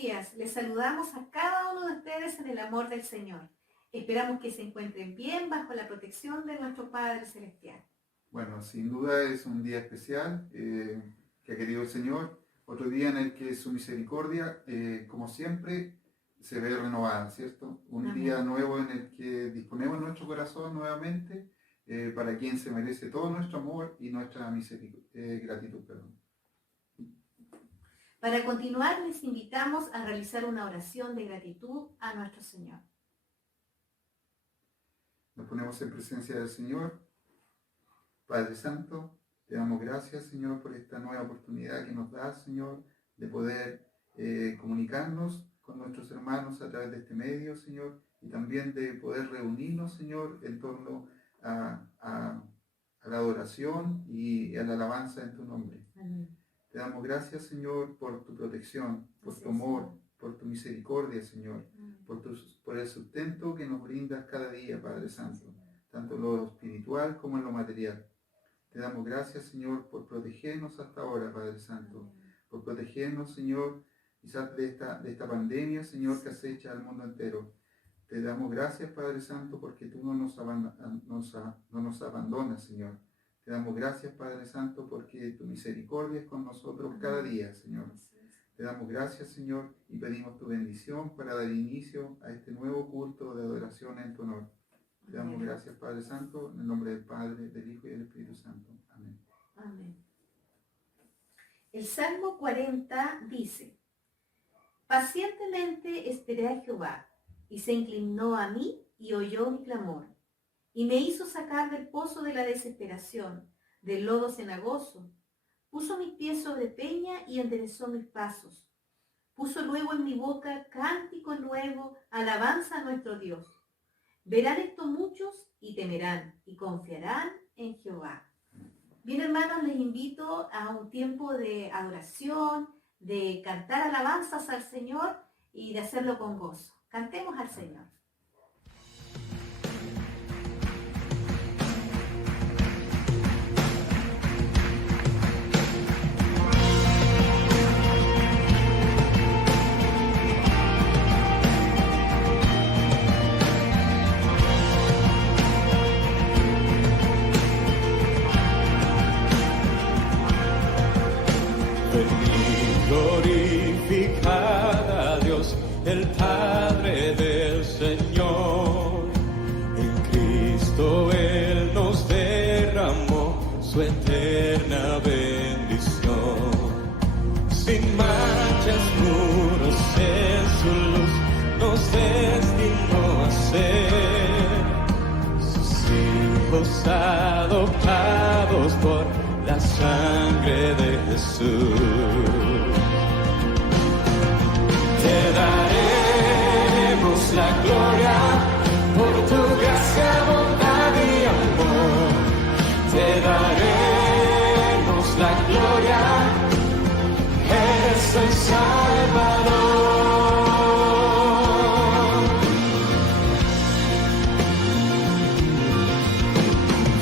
días. Les saludamos a cada uno de ustedes en el amor del Señor. Esperamos que se encuentren bien bajo la protección de nuestro Padre Celestial. Bueno, sin duda es un día especial que ha querido el Señor. Otro día en el que su misericordia, como siempre, se ve renovada, ¿cierto? Un Amén. Día nuevo en el que disponemos nuestro corazón nuevamente para quien se merece todo nuestro amor y nuestra gratitud. Para continuar, les invitamos a realizar una oración de gratitud a nuestro Señor. Nos ponemos en presencia del Señor. Padre Santo, te damos gracias, Señor, por esta nueva oportunidad que nos das, Señor, de poder comunicarnos con nuestros hermanos a través de este medio, Señor, y también de poder reunirnos, Señor, en torno a la adoración y a la alabanza en tu nombre. Amén. Te damos gracias, Señor, por tu protección, por tu amor, por tu misericordia, Señor, por el sustento que nos brindas cada día, Padre Santo, tanto en lo espiritual como en lo material. Te damos gracias, Señor, por protegernos hasta ahora, Padre Santo, por protegernos, Señor, quizás de esta pandemia, Señor, que acecha al mundo entero. Te damos gracias, Padre Santo, porque tú no nos abandonas, Señor. Te damos gracias, Padre Santo, porque tu misericordia es con nosotros cada día, Señor. Te damos gracias, Señor, y pedimos tu bendición para dar inicio a este nuevo culto de adoración en tu honor. Te damos gracias, Padre Santo, en el nombre del Padre, del Hijo y del Espíritu Santo. Amén. Amén. El Salmo 40 dice: pacientemente esperé a Jehová, y se inclinó a mí y oyó mi clamor, y me hizo sacar del pozo de la desesperación, del lodo cenagoso. Puso mis pies sobre peña y enderezó mis pasos. Puso luego en mi boca cántico nuevo, alabanza a nuestro Dios. Verán esto muchos y temerán y confiarán en Jehová. Bien, hermanos, les invito a un tiempo de adoración, de cantar alabanzas al Señor y de hacerlo con gozo. Cantemos al Señor. Glorificad a Dios, el Padre del Señor. En Cristo Él nos derramó su eterna bendición. Sin manchas, puros en su luz, nos destinó a ser sus hijos adoptados por la sangre de Jesús. Te daremos la gloria por tu gracia, bondad y amor. Te daremos la gloria, eres el Salvador.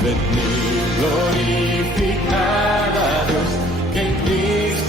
Venid, glorificad a Dios, que en Cristo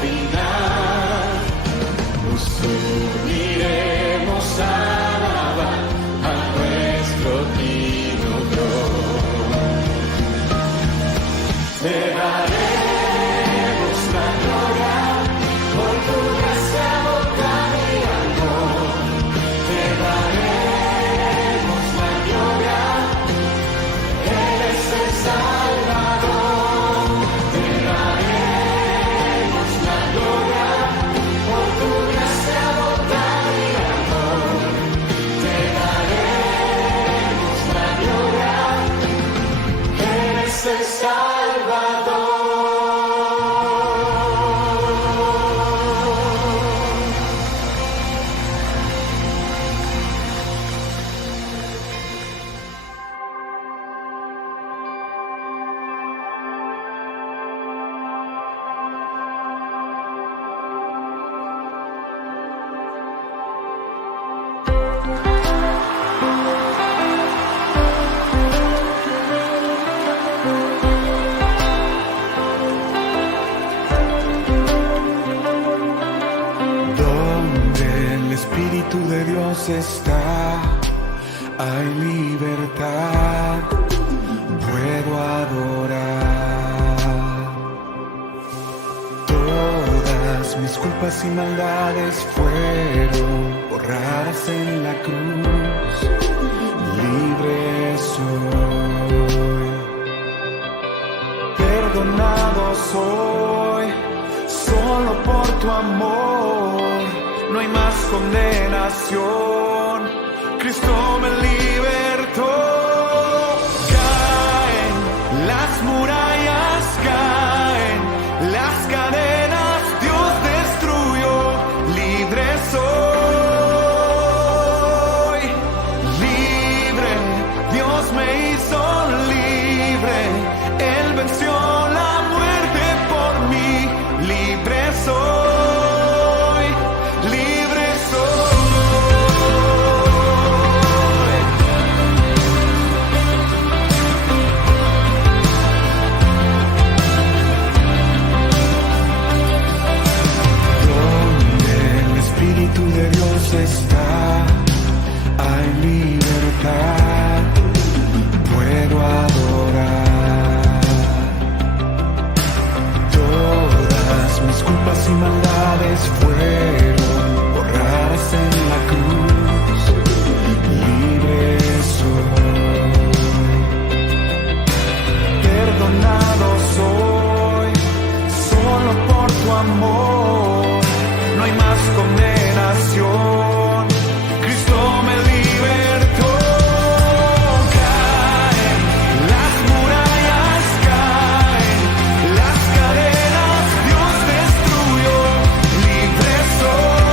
final. Nos uniremos a alabar a nuestro digno Dios. Te daremos la gloria por tu gracia, bondad y amor. Te daremos la gloria, eres el Salvador. Te daremos la gloria por tu gracia, bondad y amor. Te daremos la gloria, eres el Salvador. Donde el Espíritu de Dios está, hay libertad, puedo adorar. Todas mis culpas y maldades fueron borradas en la cruz, libre soy, perdonado soy, solo por tu amor, no hay más condenación, Cristo me libertó. Caen las murallas, caen las cadenas, Dios destruyó, libre soy, libre, Dios me hizo libre, Él venció la muerte por mí, libre soy, libre soy. Donde el Espíritu de Dios está, hay libertad, puedo adorar. Todas mis culpas y maldades fueron borradas en la cruz, libre soy, perdonado soy, solo por tu amor, no hay más condenación, Cristo me libertó. Caen las murallas, caen las cadenas, Dios destruyó, libre soy,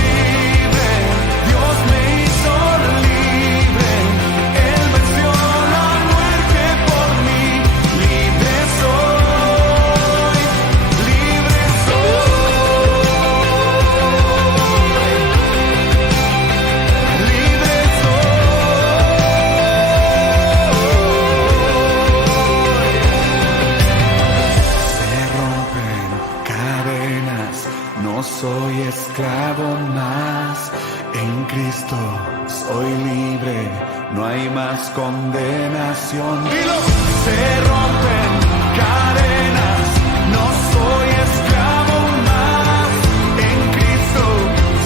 libre, Dios me hizo libre, Él venció la muerte por mí, libre soy, libre soy, libre soy. Se rompen cadenas, no soy esclavo más, en Cristo soy libre, no hay más condenación. Se rompen cadenas, no soy esclavo más, en Cristo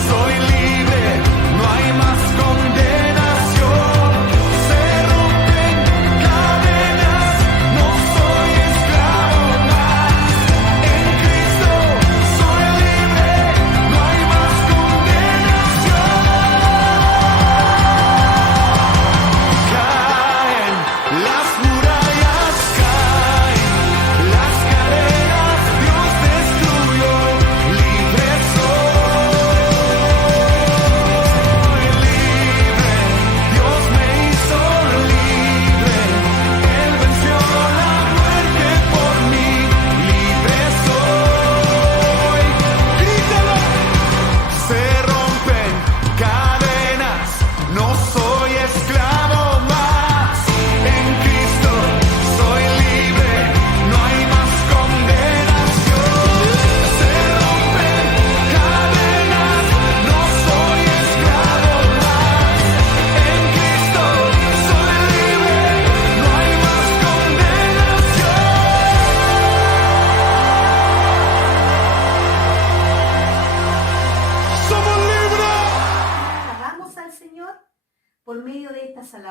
soy libre, no hay más condenación. Se rompen cadenas, no soy esclavo más, en Cristo soy libre, no hay más condenación. Caen las murallas, caen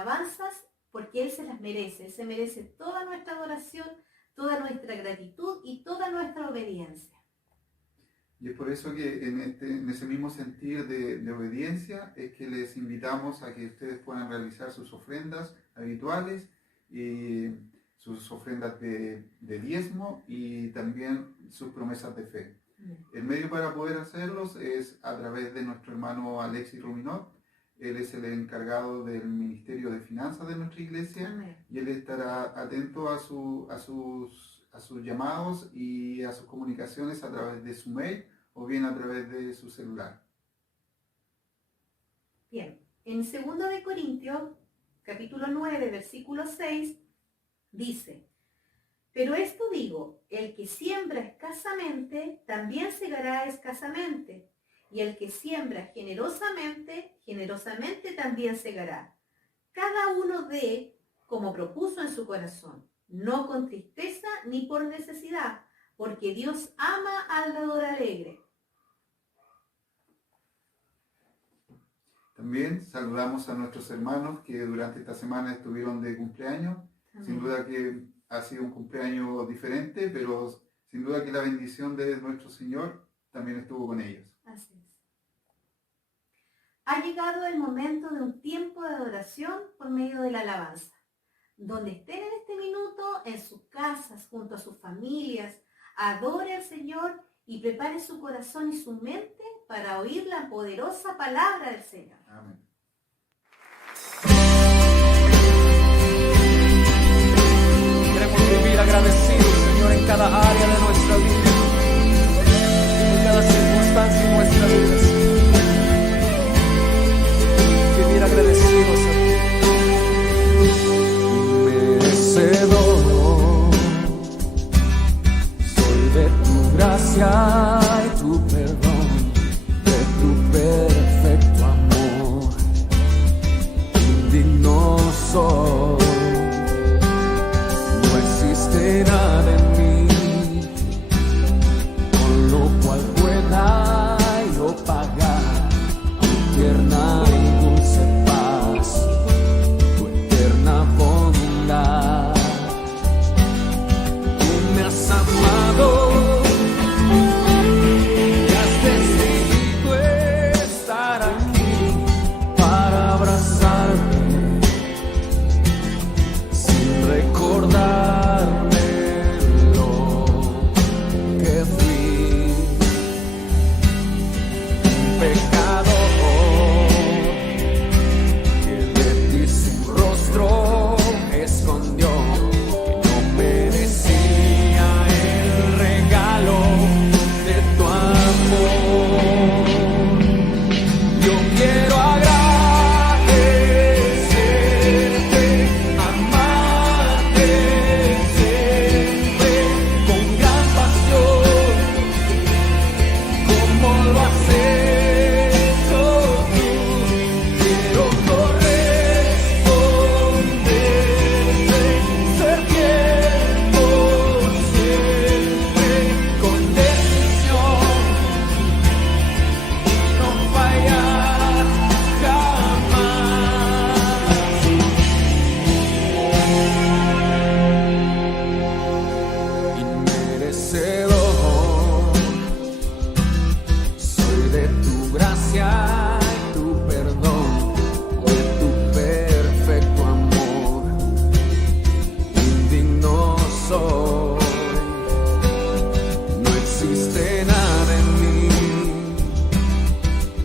alabanzas porque Él se las merece. Él se merece toda nuestra adoración, toda nuestra gratitud y toda nuestra obediencia. Y es por eso que en ese mismo sentir de obediencia es que les invitamos a que ustedes puedan realizar sus ofrendas habituales y sus ofrendas de diezmo y también sus promesas de fe. El medio para poder hacerlos es a través de nuestro hermano Alexis Ruminot. Él es el encargado del Ministerio de Finanzas de nuestra iglesia. Amén. Y él estará atento a sus llamados y a sus comunicaciones a través de su mail o bien a través de su celular. Bien, en 2 de Corintios, capítulo 9, versículo 6, dice: pero esto digo, el que siembra escasamente, también segará escasamente, y el que siembra generosamente, generosamente también segará. Cada uno dé como propuso en su corazón, no con tristeza ni por necesidad, porque Dios ama al dador alegre. También saludamos a nuestros hermanos que durante esta semana estuvieron de cumpleaños. Amén. Sin duda que ha sido un cumpleaños diferente, pero sin duda que la bendición de nuestro Señor también estuvo con ellos. Así es. Ha llegado el momento de un tiempo de adoración por medio de la alabanza. Donde estén en este minuto, en sus casas, junto a sus familias, adore al Señor y prepare su corazón y su mente para oír la poderosa palabra del Señor. Amén. Queremos vivir agradecidos, Señor, en cada área de nuestra vida, en cada circunstancia de nuestra vida, Señor. Vivir agradecidos, Señor. Merecedor soy de tu gracia y tu perdón, de tu perfecto amor. Indigno soy, no existe nada en mí con lo cual pueda yo pagar tu tierna y dulce paz, tu eterna bondad. Tú me has amado y has decidido estar aquí para abrazarme sin recordarme lo que fui, un pecador que de ti su rostro escondió, que no merecía el regalo de tu amor. Yo quiero agradecerte, amarte siempre con gran pasión, como lo has hecho tú. Quiero corresponderte, ser fiel por siempre, con decisión, no fallar jamás. Inmerecedor soy de tu gracia y tu perdón, de tu perfecto amor. Indigno soy, no existe nada en mí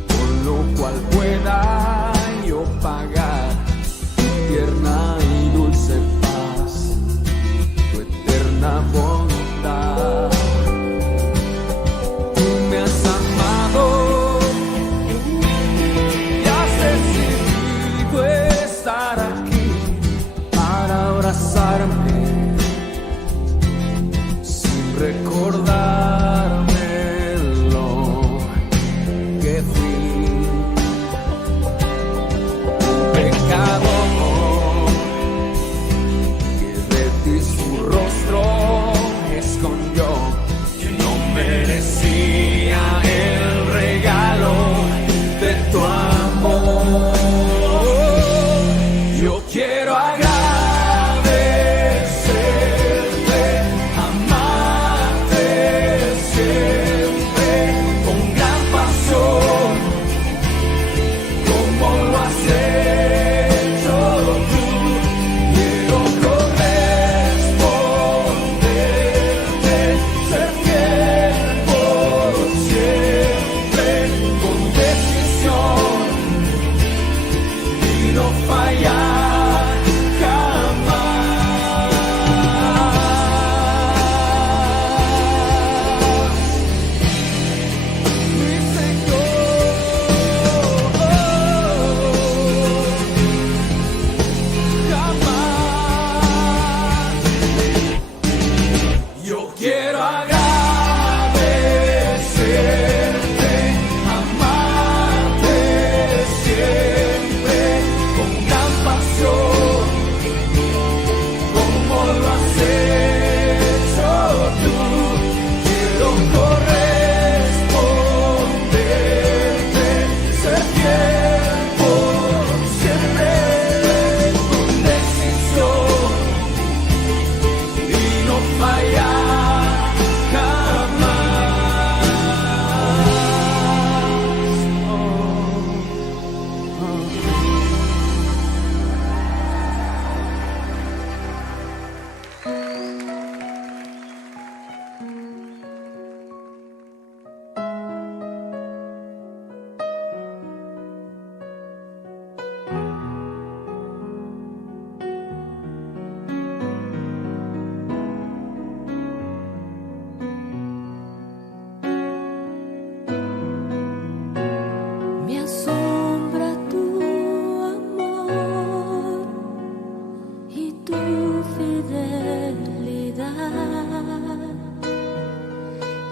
con lo cual pueda yo pagar tu tierna y dulce paz, tu eterna bondad. Tú me has amado y has decidido estar aquí para abrazarme sin recordarme lo que fui, un pecador que de ti su rostro escondió, que no merecía el regalo de tu amor. Yo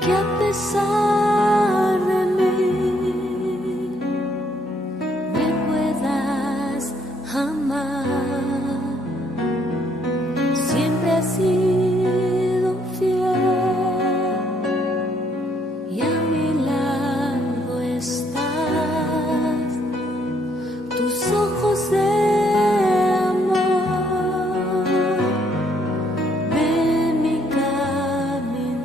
que a pesar de mí me puedas amar. Siempre has sido fiel y a mi lado estás. Tus ojos de amor ven mi caminar.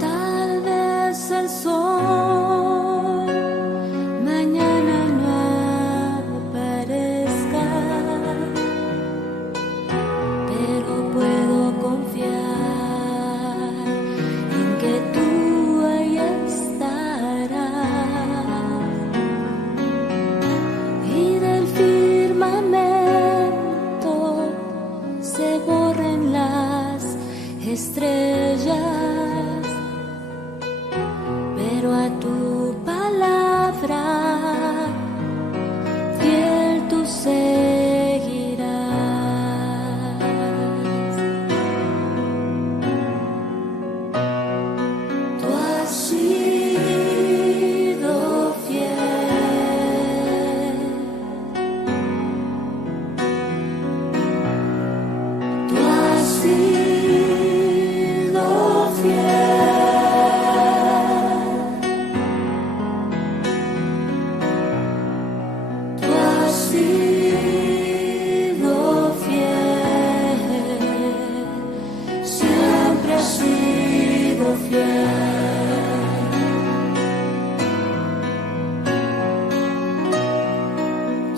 Tal vez el sol mañana no aparezca, pero puedo confiar en que tú ahí estarás. Y del firmamento se borren las estrellas, pero a tu palabra fiel tú seguirás. Tú has sido fiel. Tú has sido fiel. Tú has sido fiel. Siempre has sido fiel.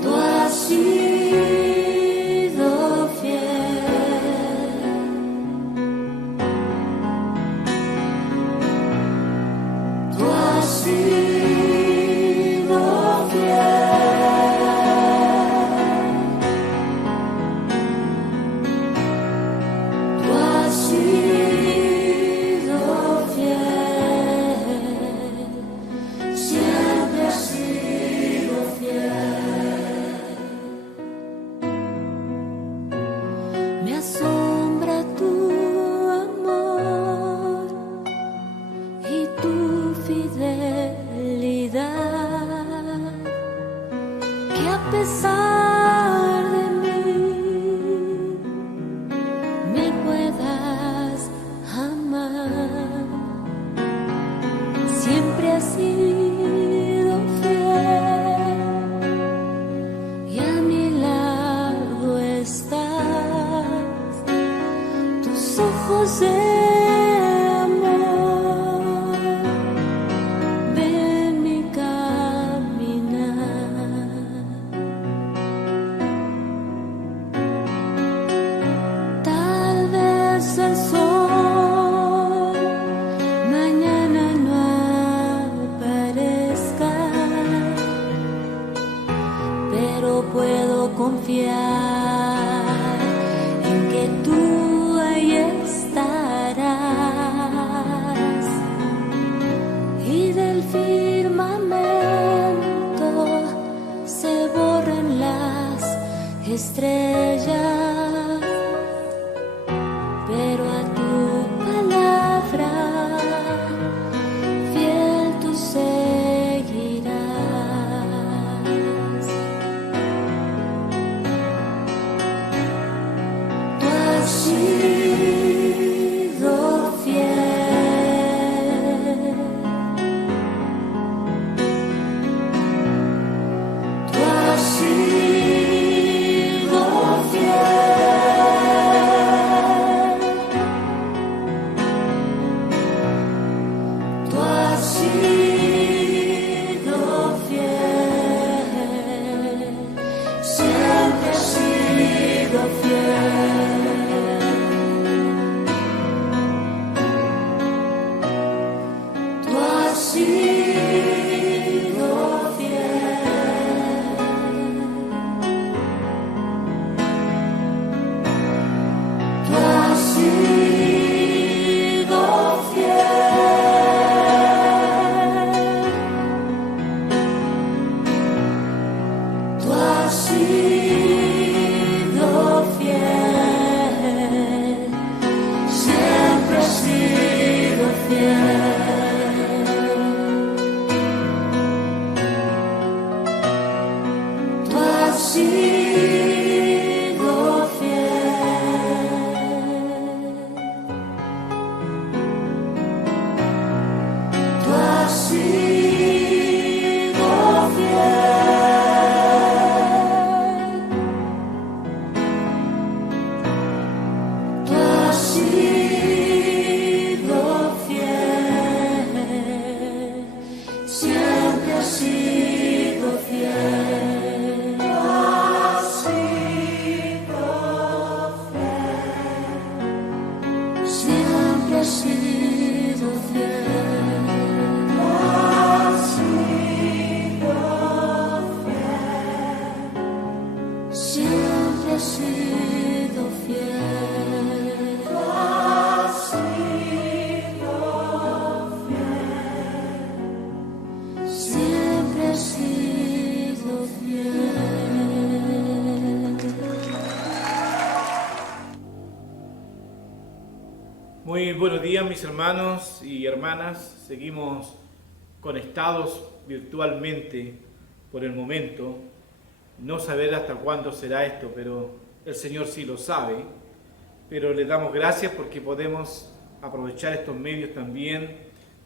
Tú has sido fiel. Tú has sido fiel. Tú has sido fiel. Siempre has sido fiel. Me asombra tu amor y tu fidelidad, que a pesar de mí me puedas amar. Siempre has sido fiel y a mi lado estás. Tus ojos de amor ven mi caminar. Tal vez el sol mañana no aparezca, pero puedo confiar en que tú ahí estarás. Y del firmamento se borran las estrellas, pero a tu palabra fiel tú seguirás. Tú has sido fiel. Tú has sido fiel. Tú has sido fiel. Siempre has sido fiel. siempre has sido fiel. Siempre has sido fiel. Muy buenos días, mis hermanos y hermanas. Seguimos conectados virtualmente por el momento. No saber hasta cuándo será esto, pero el Señor sí lo sabe. Pero le damos gracias porque podemos aprovechar estos medios también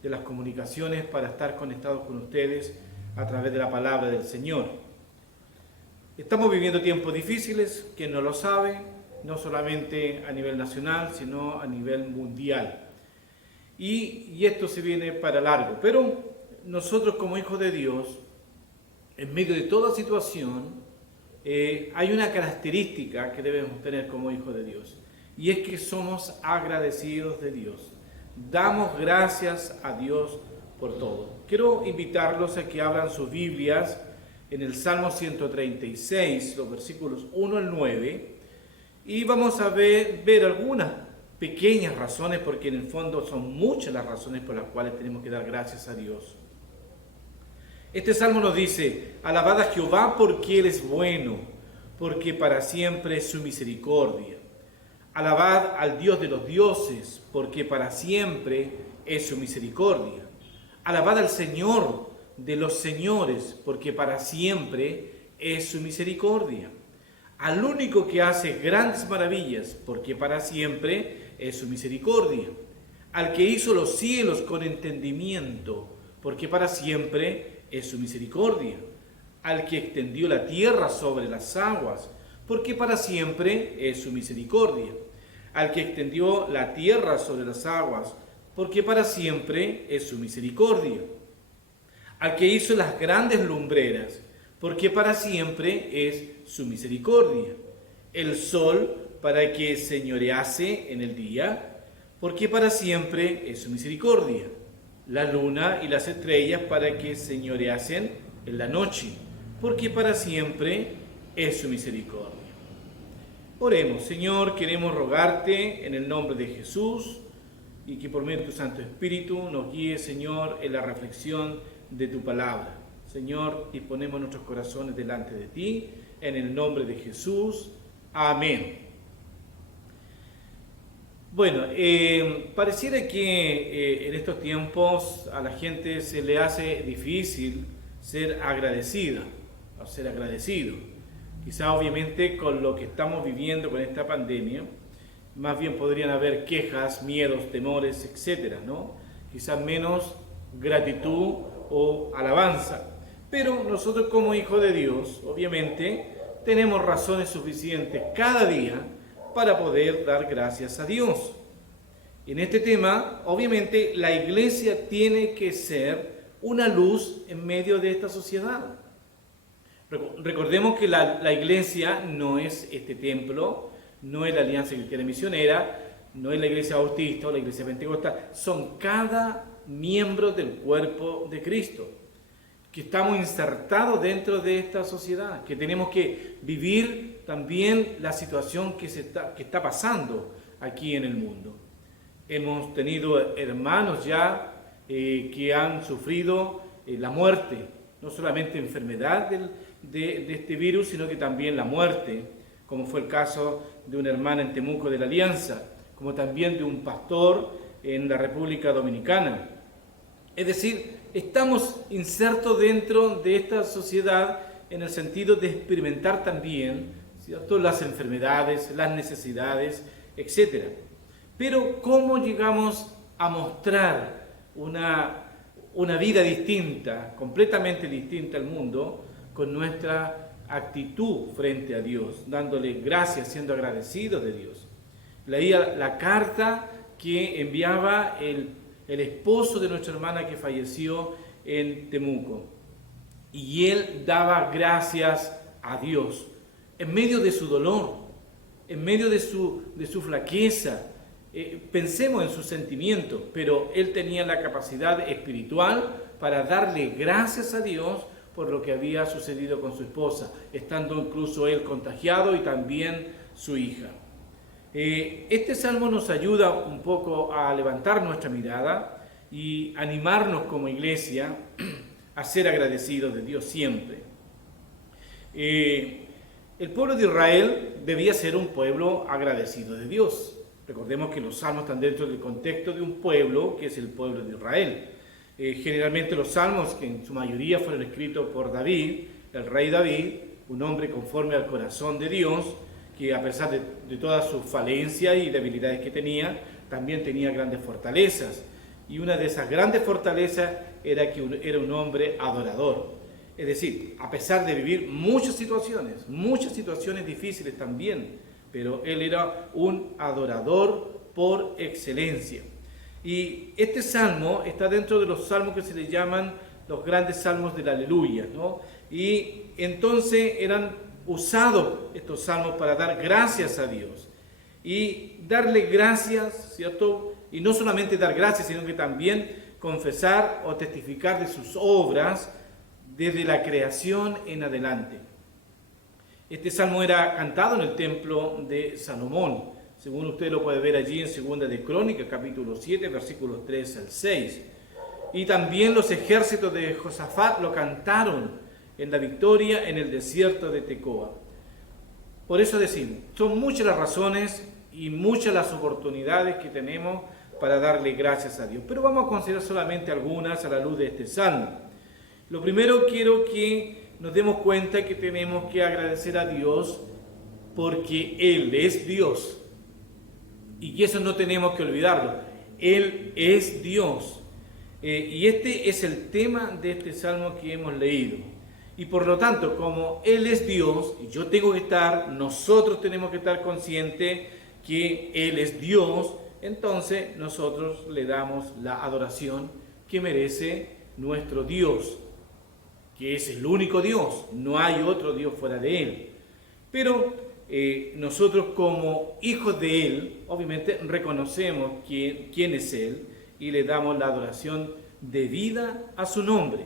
de las comunicaciones para estar conectados con ustedes a través de la palabra del Señor. Estamos viviendo tiempos difíciles, quien no lo sabe, no solamente a nivel nacional, sino a nivel mundial. Y esto se viene para largo. Pero nosotros como hijos de Dios, en medio de toda situación, hay una característica que debemos tener como hijos de Dios. Y es que somos agradecidos de Dios. Damos gracias a Dios por todo. Quiero invitarlos a que abran sus Biblias en el Salmo 136, los versículos 1 al 9, y vamos a ver algunas pequeñas razones, porque en el fondo son muchas las razones por las cuales tenemos que dar gracias a Dios. Este salmo nos dice: alabad a Jehová porque Él es bueno, porque para siempre es su misericordia. Alabad al Dios de los dioses, porque para siempre es su misericordia. Alabad al Señor de los señores, porque para siempre es su misericordia. Al único que hace grandes maravillas, porque para siempre es su misericordia. Al que hizo los cielos con entendimiento, porque para siempre es su misericordia. Al que extendió la tierra sobre las aguas, porque para siempre es su misericordia. Al que extendió la tierra sobre las aguas, porque para siempre es su misericordia. Al que hizo las grandes lumbreras, porque para siempre es su misericordia. El sol para que señorease en el día, porque para siempre es su misericordia. La luna y las estrellas para que señoreasen en la noche, porque para siempre es su misericordia. Oremos. Señor, queremos rogarte en el nombre de Jesús y que por medio de tu Santo Espíritu nos guíe, Señor, en la reflexión de tu palabra. Señor, disponemos nuestros corazones delante de ti, en el nombre de Jesús. Amén. Bueno, pareciera que en estos tiempos a la gente se le hace difícil ser agradecida o ser agradecido. Quizá obviamente con lo que estamos viviendo con esta pandemia, más bien podrían haber quejas, miedos, temores, etcétera, ¿no? Quizás menos gratitud o alabanza. Pero nosotros como hijos de Dios, obviamente, tenemos razones suficientes cada día para poder dar gracias a Dios. En este tema, obviamente, la iglesia tiene que ser una luz en medio de esta sociedad. Recordemos que la iglesia no es este templo, no es la Alianza Cristiana Misionera, no es la iglesia bautista o la iglesia pentecostal, son cada miembro del cuerpo de Cristo, que estamos insertados dentro de esta sociedad, que tenemos que vivir también la situación que está pasando aquí en el mundo. Hemos tenido hermanos ya que han sufrido la muerte, no solamente enfermedad de este virus, sino que también la muerte, como fue el caso de una hermana en Temuco de la Alianza, como también de un pastor en la República Dominicana. Es decir, estamos insertos dentro de esta sociedad en el sentido de experimentar también, ¿cierto?, las enfermedades, las necesidades, etc. Pero ¿cómo llegamos a mostrar una vida distinta, completamente distinta al mundo, con nuestra actitud frente a Dios, dándole gracias, siendo agradecidos de Dios? Leía la carta que enviaba el esposo de nuestra hermana que falleció en Temuco, y él daba gracias a Dios en medio de su dolor, en medio de su flaqueza. Pensemos en sus sentimientos, pero él tenía la capacidad espiritual para darle gracias a Dios por lo que había sucedido con su esposa, estando incluso él contagiado y también su hija. Este salmo nos ayuda un poco a levantar nuestra mirada y animarnos como iglesia a ser agradecidos de Dios siempre. El pueblo de Israel debía ser un pueblo agradecido de Dios. Recordemos que los salmos están dentro del contexto de un pueblo que es el pueblo de Israel. Generalmente los salmos, que en su mayoría fueron escritos por David, el rey David, un hombre conforme al corazón de Dios, que a pesar de todas sus falencias y debilidades que tenía, también tenía grandes fortalezas. Y una de esas grandes fortalezas era que era un hombre adorador. Es decir, a pesar de vivir muchas situaciones difíciles también, pero él era un adorador por excelencia. Y este salmo está dentro de los salmos que se le llaman los grandes salmos del aleluya, ¿no? Y entonces eran usados estos salmos para dar gracias a Dios. Y darle gracias, ¿cierto? Y no solamente dar gracias, sino que también confesar o testificar de sus obras desde la creación en adelante. Este salmo era cantado en el templo de Salomón, según usted lo puede ver allí en 2 de Crónicas, capítulo 7, versículos 3 al 6. Y también los ejércitos de Josafat lo cantaron en la victoria en el desierto de Tecoa. Por eso decimos, son muchas las razones y muchas las oportunidades que tenemos para darle gracias a Dios. Pero vamos a considerar solamente algunas a la luz de este salmo. Lo primero, quiero que nos demos cuenta que tenemos que agradecer a Dios porque Él es Dios. Y eso no tenemos que olvidarlo. Él es Dios. Y este es el tema de este salmo que hemos leído. Y por lo tanto, como Él es Dios, y nosotros tenemos que estar conscientes que Él es Dios, entonces nosotros le damos la adoración que merece nuestro Dios, que es el único Dios, no hay otro Dios fuera de Él. Pero nosotros como hijos de Él, obviamente reconocemos quién es Él y le damos la adoración debida a su nombre.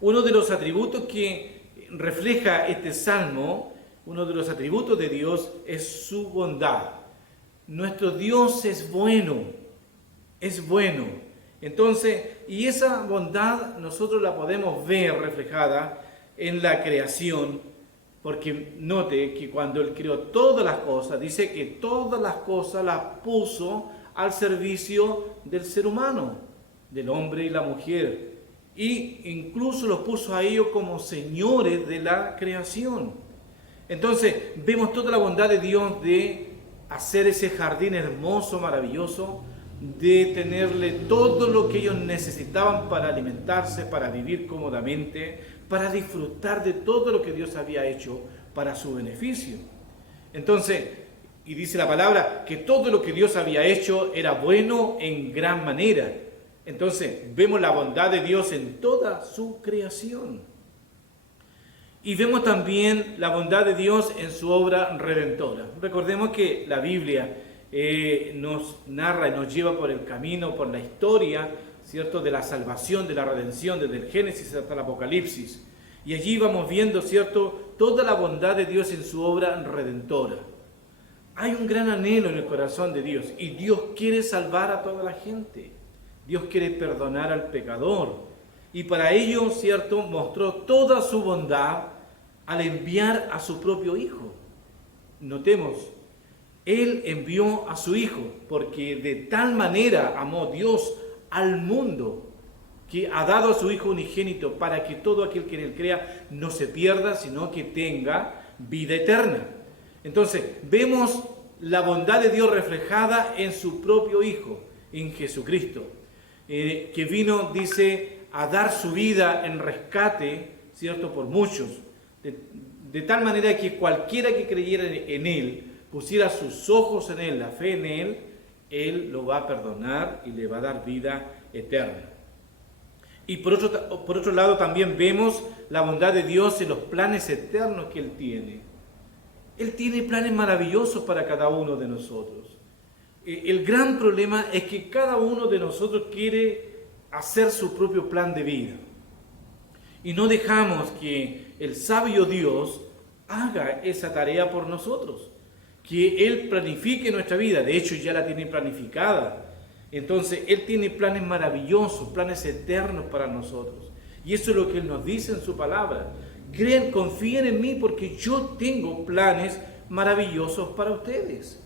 Uno de los atributos que refleja este salmo, uno de los atributos de Dios es su bondad. Nuestro Dios es bueno, es bueno. Entonces, y esa bondad nosotros la podemos ver reflejada en la creación, porque note que cuando Él creó todas las cosas, dice que todas las cosas las puso al servicio del ser humano, del hombre y la mujer, y incluso los puso a ellos como señores de la creación. Entonces, vemos toda la bondad de Dios de hacer ese jardín hermoso, maravilloso, de tenerle todo lo que ellos necesitaban para alimentarse, para vivir cómodamente, para disfrutar de todo lo que Dios había hecho para su beneficio. Entonces, y dice la palabra que todo lo que Dios había hecho era bueno en gran manera. Entonces, vemos la bondad de Dios en toda su creación. Y vemos también la bondad de Dios en su obra redentora. Recordemos que la Biblia nos narra y nos lleva por el camino, por la historia, ¿cierto?, de la salvación, de la redención, desde el Génesis hasta el Apocalipsis. Y allí vamos viendo, ¿cierto?, toda la bondad de Dios en su obra redentora. Hay un gran anhelo en el corazón de Dios y Dios quiere salvar a toda la gente. Dios quiere perdonar al pecador. Y para ello, ¿cierto?, mostró toda su bondad al enviar a su propio Hijo. Notemos, Él envió a su Hijo porque de tal manera amó Dios al mundo que ha dado a su Hijo unigénito para que todo aquel que en Él crea no se pierda, sino que tenga vida eterna. Entonces, vemos la bondad de Dios reflejada en su propio Hijo, en Jesucristo, que vino, dice, a dar su vida en rescate, ¿cierto?, por muchos, de tal manera que cualquiera que creyera en Él, pusiera sus ojos en Él, la fe en Él, Él lo va a perdonar y le va a dar vida eterna. Y por otro lado también vemos la bondad de Dios en los planes eternos que Él tiene. Él tiene planes maravillosos para cada uno de nosotros. El gran problema es que cada uno de nosotros quiere hacer su propio plan de vida. y no dejamos que el sabio Dios haga esa tarea por nosotros, que Él planifique nuestra vida. De hecho, ya la tiene planificada. Entonces, Él tiene planes maravillosos, planes eternos para nosotros. Y eso es lo que Él nos dice en su palabra. Confíen en mí porque yo tengo planes maravillosos para ustedes.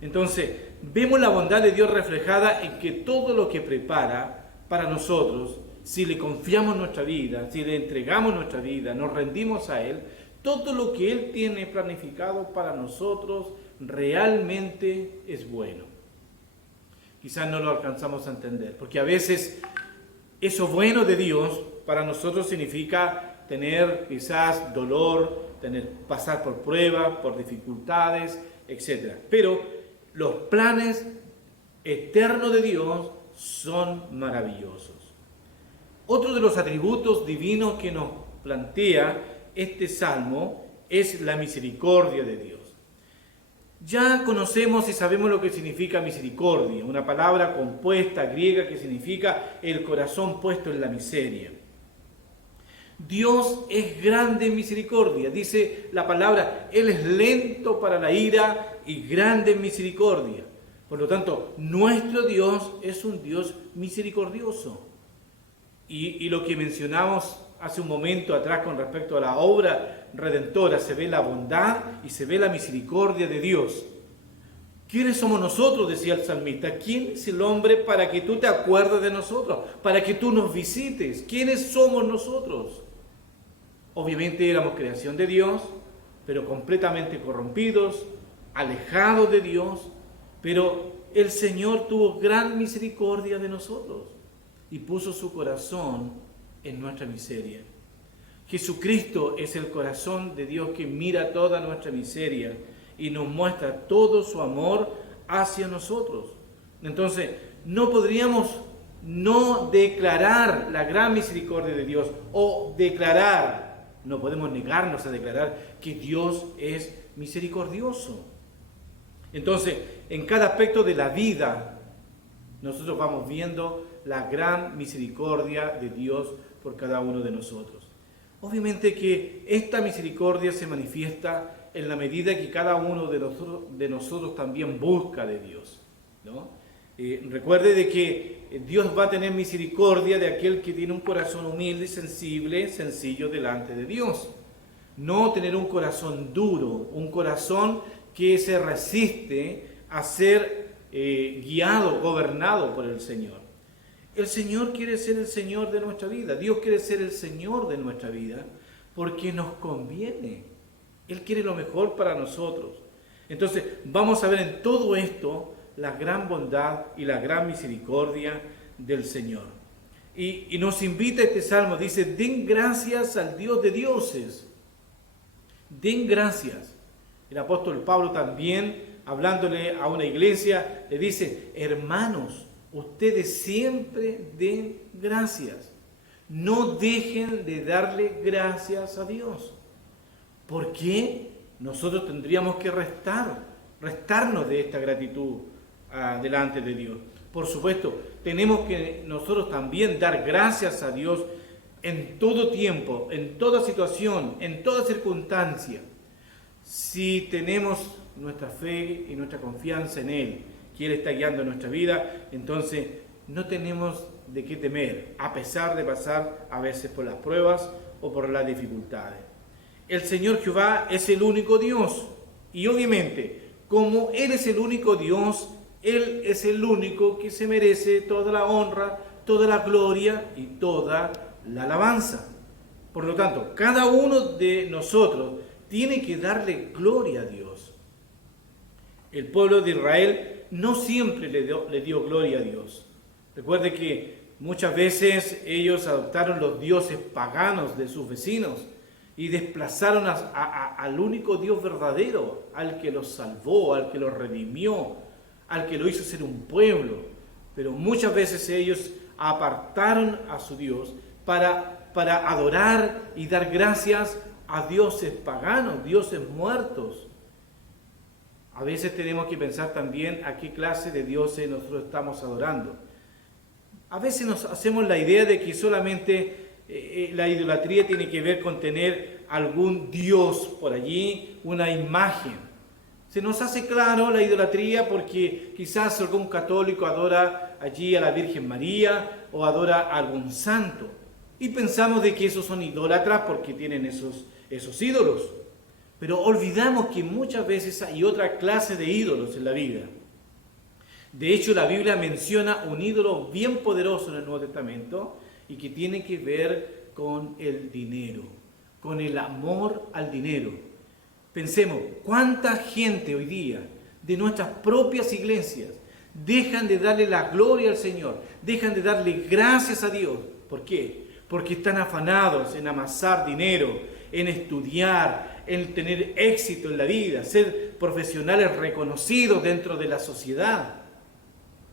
Entonces, vemos la bondad de Dios reflejada en que todo lo que prepara para nosotros, si le confiamos nuestra vida, si le entregamos nuestra vida, nos rendimos a Él, todo lo que Él tiene planificado para nosotros realmente es bueno. Quizás no lo alcanzamos a entender, porque a veces eso bueno de Dios para nosotros significa tener quizás dolor, pasar por pruebas, por dificultades, etc. Pero los planes eternos de Dios son maravillosos. Otro de los atributos divinos que nos plantea este salmo es la misericordia de Dios. Ya conocemos y sabemos lo que significa misericordia, una palabra compuesta griega que significa el corazón puesto en la miseria. Dios es grande en misericordia, dice la palabra, Él es lento para la ira y grande en misericordia. Por lo tanto, nuestro Dios es un Dios misericordioso. Y lo que mencionamos hace un momento atrás con respecto a la obra redentora, se ve la bondad y se ve la misericordia de Dios. ¿Quiénes somos nosotros?, decía el salmista. ¿Quién es el hombre para que tú te acuerdes de nosotros? Para que tú nos visites. ¿Quiénes somos nosotros? Obviamente éramos creación de Dios, pero completamente corrompidos, alejados de Dios. Pero el Señor tuvo gran misericordia de nosotros y puso su corazón en nuestra miseria. Jesucristo es el corazón de Dios que mira toda nuestra miseria y nos muestra todo su amor hacia nosotros. Entonces, no podríamos no declarar la gran misericordia de Dios o no podemos negarnos a declarar que Dios es misericordioso. Entonces, en cada aspecto de la vida, nosotros vamos viendo la gran misericordia de Dios por cada uno de nosotros. Obviamente que esta misericordia se manifiesta en la medida que cada uno de nosotros también busca de Dios, ¿no? Recuerde de que Dios va a tener misericordia de aquel que tiene un corazón humilde, sensible, sencillo delante de Dios. No tener un corazón duro, un corazón que se resiste a ser guiado, gobernado por el Señor. El Señor quiere ser el Señor de nuestra vida. Dios quiere ser el Señor de nuestra vida porque nos conviene. Él quiere lo mejor para nosotros. Entonces, vamos a ver en todo esto la gran bondad y la gran misericordia del Señor. Y nos invita este salmo, dice, den gracias al Dios de dioses. Den gracias. El apóstol Pablo también, hablándole a una iglesia, le dice, hermanos, ustedes siempre den gracias. No dejen de darle gracias a Dios. ¿Por qué? Nosotros tendríamos que restarnos de esta gratitud delante de Dios. Por supuesto, tenemos que nosotros también dar gracias a Dios en todo tiempo, en toda situación, en toda circunstancia. Si tenemos nuestra fe y nuestra confianza en Él, que Él está guiando nuestra vida, entonces no tenemos de qué temer, a pesar de pasar a veces por las pruebas o por las dificultades. El Señor Jehová es el único Dios, y obviamente, como Él es el único Dios, Él es el único que se merece toda la honra, toda la gloria y toda la alabanza. Por lo tanto, cada uno de nosotros tiene que darle gloria a Dios. El pueblo de Israel no siempre le dio gloria a Dios. Recuerde que muchas veces ellos adoptaron los dioses paganos de sus vecinos y desplazaron al único Dios verdadero, al que los salvó, al que los redimió, al que lo hizo ser un pueblo. Pero muchas veces ellos apartaron a su Dios para adorar y dar gracias a dioses paganos, dioses muertos. A veces tenemos que pensar también a qué clase de dioses nosotros estamos adorando. A veces nos hacemos la idea de que solamente la idolatría tiene que ver con tener algún Dios por allí, una imagen. Se nos hace claro la idolatría porque quizás algún católico adora allí a la Virgen María o adora a algún santo. Y pensamos de que esos son idólatras porque tienen esos ídolos. Pero olvidamos que muchas veces hay otra clase de ídolos en la vida. De hecho, la Biblia menciona un ídolo bien poderoso en el Nuevo Testamento y que tiene que ver con el dinero, con el amor al dinero. Pensemos, ¿cuánta gente hoy día de nuestras propias iglesias dejan de darle la gloria al Señor, dejan de darle gracias a Dios? ¿Por qué? Porque están afanados en amasar dinero, en estudiar, en tener éxito en la vida, ser profesionales reconocidos dentro de la sociedad.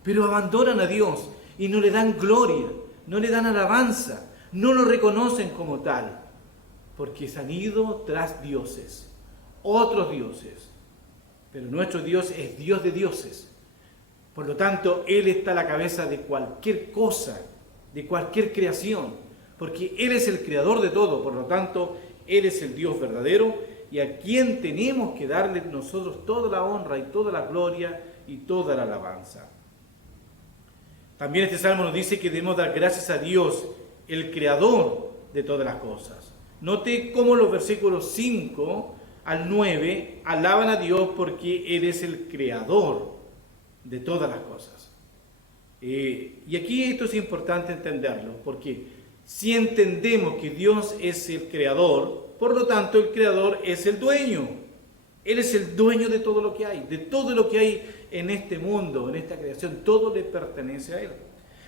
Pero abandonan a Dios y no le dan gloria, no le dan alabanza, no lo reconocen como tal, porque se han ido tras dioses, otros dioses. Pero nuestro Dios es Dios de dioses. Por lo tanto, Él está a la cabeza de cualquier cosa, de cualquier creación, porque Él es el creador de todo. Por lo tanto, Él es el Dios verdadero y a quien tenemos que darle nosotros toda la honra y toda la gloria y toda la alabanza. También este salmo nos dice que debemos dar gracias a Dios, el creador de todas las cosas. Note cómo los versículos 5 al 9 alaban a Dios porque Él es el creador de todas las cosas. Y aquí esto es importante entenderlo, porque si entendemos que Dios es el creador, por lo tanto el creador es el dueño. Él es el dueño de todo lo que hay, de todo lo que hay en este mundo, en esta creación. Todo le pertenece a Él.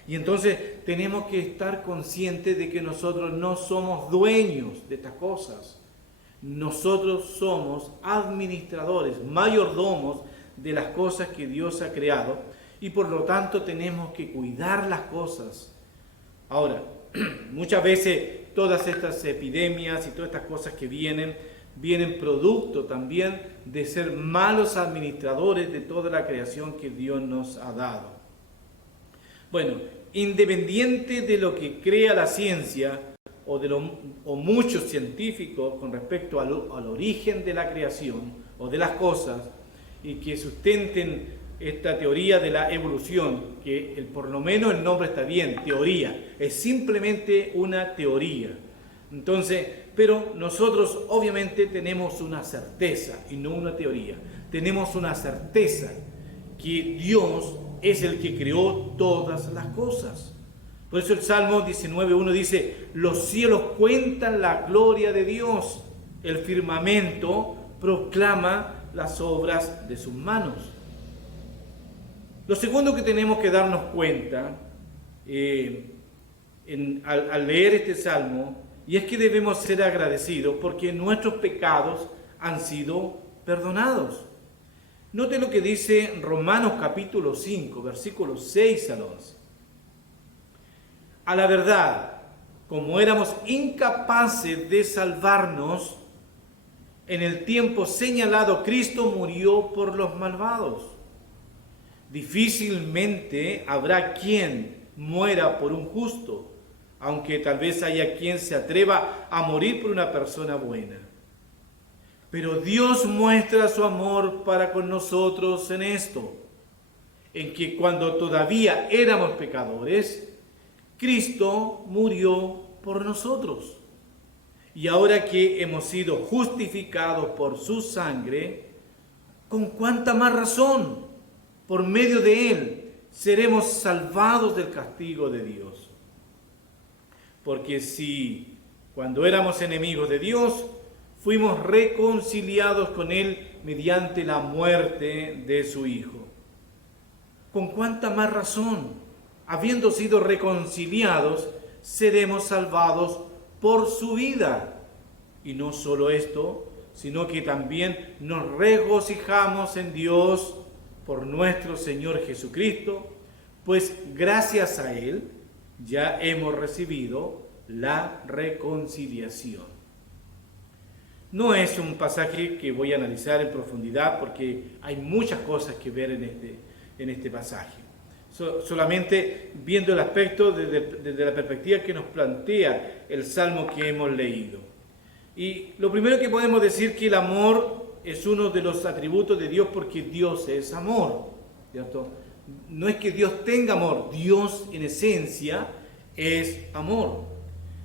Y entonces tenemos que estar conscientes de que nosotros no somos dueños de estas cosas. Nosotros somos administradores, mayordomos de las cosas que Dios ha creado y por lo tanto tenemos que cuidar las cosas. Ahora, muchas veces todas estas epidemias y todas estas cosas que vienen producto también de ser malos administradores de toda la creación que Dios nos ha dado. Bueno, independiente de lo que crea la ciencia o muchos científicos con respecto al origen de la creación o de las cosas y que sustenten esta teoría de la evolución, que por lo menos el nombre está bien, teoría, es simplemente una teoría. Entonces, pero nosotros obviamente tenemos una certeza y no una teoría. Tenemos una certeza que Dios es el que creó todas las cosas. Por eso el Salmo 19:1 dice, los cielos cuentan la gloria de Dios, el firmamento proclama las obras de sus manos. Lo segundo que tenemos que darnos cuenta al leer este Salmo, y es que debemos ser agradecidos porque nuestros pecados han sido perdonados. Note lo que dice Romanos capítulo 5, versículos 6 al 11. A la verdad, como éramos incapaces de salvarnos, en el tiempo señalado Cristo murió por los malvados. Difícilmente habrá quien muera por un justo, aunque tal vez haya quien se atreva a morir por una persona buena. Pero Dios muestra su amor para con nosotros en esto, en que cuando todavía éramos pecadores, Cristo murió por nosotros. Y ahora que hemos sido justificados por su sangre, ¿con cuánta más razón, por medio de Él, seremos salvados del castigo de Dios? Porque si cuando éramos enemigos de Dios, fuimos reconciliados con Él mediante la muerte de su Hijo. ¿Con cuánta más razón, habiendo sido reconciliados, seremos salvados por su vida? Y no solo esto, sino que también nos regocijamos en Dios por nuestro Señor Jesucristo, pues gracias a Él ya hemos recibido la reconciliación. No es un pasaje que voy a analizar en profundidad porque hay muchas cosas que ver en este pasaje. solamente viendo el aspecto desde la perspectiva que nos plantea el Salmo que hemos leído. Y lo primero que podemos decir que el amor es uno de los atributos de Dios porque Dios es amor, ¿cierto? No es que Dios tenga amor, Dios en esencia es amor.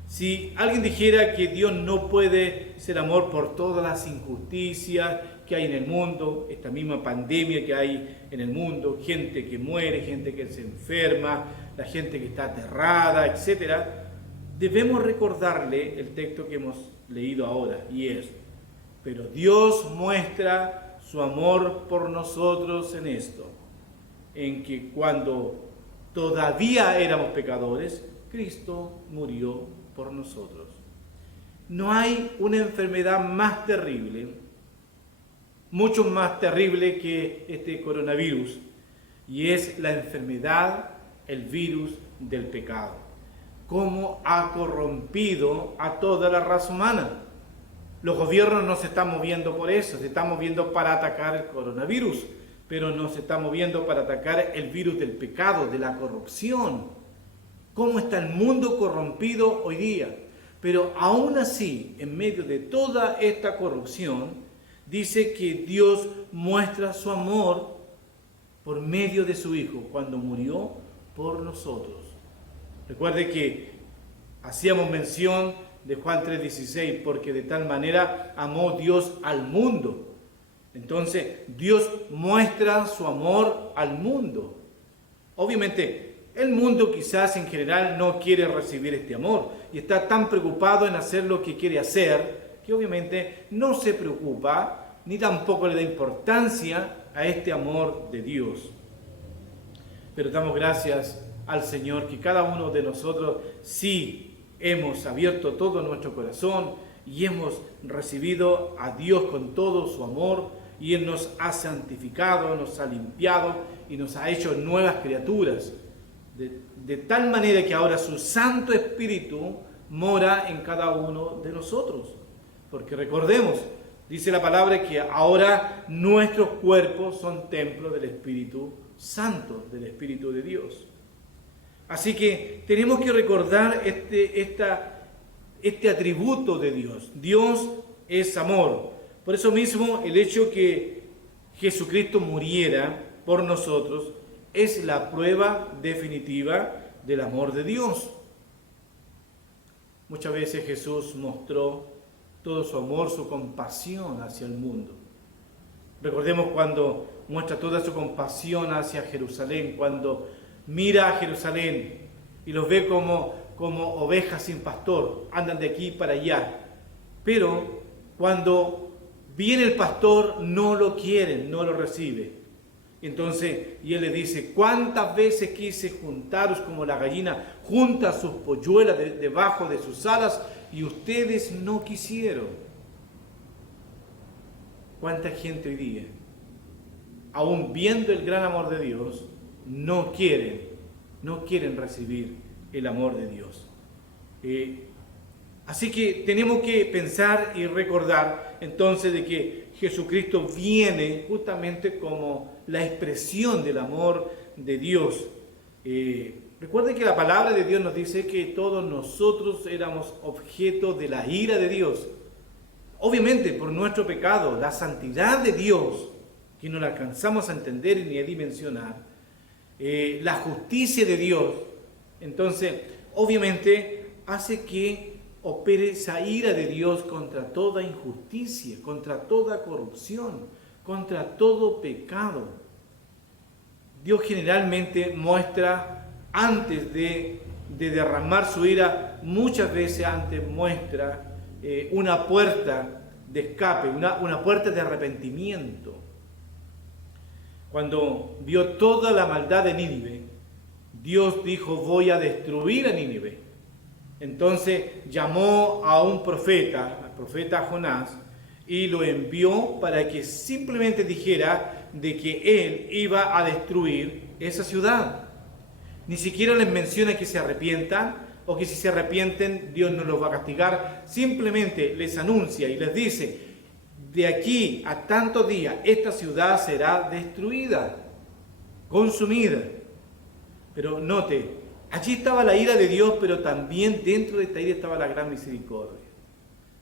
Si alguien dijera que Dios no puede ser amor por todas las injusticias que hay en el mundo, esta misma pandemia que hay en el mundo, gente que muere, gente que se enferma, la gente que está aterrada, etc., debemos recordarle el texto que hemos leído ahora, y es: pero Dios muestra su amor por nosotros en esto, en que cuando todavía éramos pecadores, Cristo murió por nosotros. No hay una enfermedad más terrible, mucho más terrible que este coronavirus, y es la enfermedad, el virus del pecado. Cómo ha corrompido a toda la raza humana. Los gobiernos no se están moviendo por eso, se están moviendo para atacar el coronavirus, pero no se están moviendo para atacar el virus del pecado, de la corrupción. Cómo está el mundo corrompido hoy día. Pero aún así, en medio de toda esta corrupción, dice que Dios muestra su amor por medio de su Hijo, cuando murió por nosotros. Recuerde que hacíamos mención de Juan 3:16, porque de tal manera amó Dios al mundo. Entonces, Dios muestra su amor al mundo. Obviamente, el mundo quizás en general no quiere recibir este amor y está tan preocupado en hacer lo que quiere hacer, que obviamente no se preocupa ni tampoco le da importancia a este amor de Dios. Pero damos gracias al Señor que cada uno de nosotros sí hemos abierto todo nuestro corazón y hemos recibido a Dios con todo su amor, y Él nos ha santificado, nos ha limpiado y nos ha hecho nuevas criaturas, de tal manera que ahora su Santo Espíritu mora en cada uno de nosotros. Porque recordemos, dice la palabra que ahora nuestros cuerpos son templo del Espíritu Santo, del Espíritu de Dios. Así que tenemos que recordar este atributo de Dios. Dios es amor. Por eso mismo el hecho que Jesucristo muriera por nosotros es la prueba definitiva del amor de Dios. Muchas veces Jesús mostró todo su amor, su compasión hacia el mundo. Recordemos cuando muestra toda su compasión hacia Jerusalén, cuando mira a Jerusalén y los ve como ovejas sin pastor, andan de aquí para allá. Pero cuando viene el pastor, no lo quieren, no lo recibe. Entonces, y él le dice: ¿cuántas veces quise juntaros como la gallina junta sus polluelas debajo de sus alas y ustedes no quisieron? ¿Cuánta gente hoy día, aún viendo el gran amor de Dios, no quieren recibir el amor de Dios? Así que tenemos que pensar y recordar entonces de que Jesucristo viene justamente como la expresión del amor de Dios. Recuerden que la palabra de Dios nos dice que todos nosotros éramos objeto de la ira de Dios. Obviamente por nuestro pecado, la santidad de Dios, que no la alcanzamos a entender ni a dimensionar, la justicia de Dios, entonces obviamente hace que opere esa ira de Dios contra toda injusticia, contra toda corrupción, contra todo pecado. Dios generalmente muestra, antes de derramar su ira, muchas veces antes muestra una puerta de escape, una puerta de arrepentimiento. Cuando vio toda la maldad de Nínive, Dios dijo: voy a destruir a Nínive. Entonces llamó a un profeta, al profeta Jonás, y lo envió para que simplemente dijera de que él iba a destruir esa ciudad. Ni siquiera les menciona que se arrepientan, o que si se arrepienten Dios no los va a castigar. Simplemente les anuncia y les dice: de aquí a tantos días esta ciudad será destruida, consumida. Pero note, allí estaba la ira de Dios, pero también dentro de esta ira estaba la gran misericordia.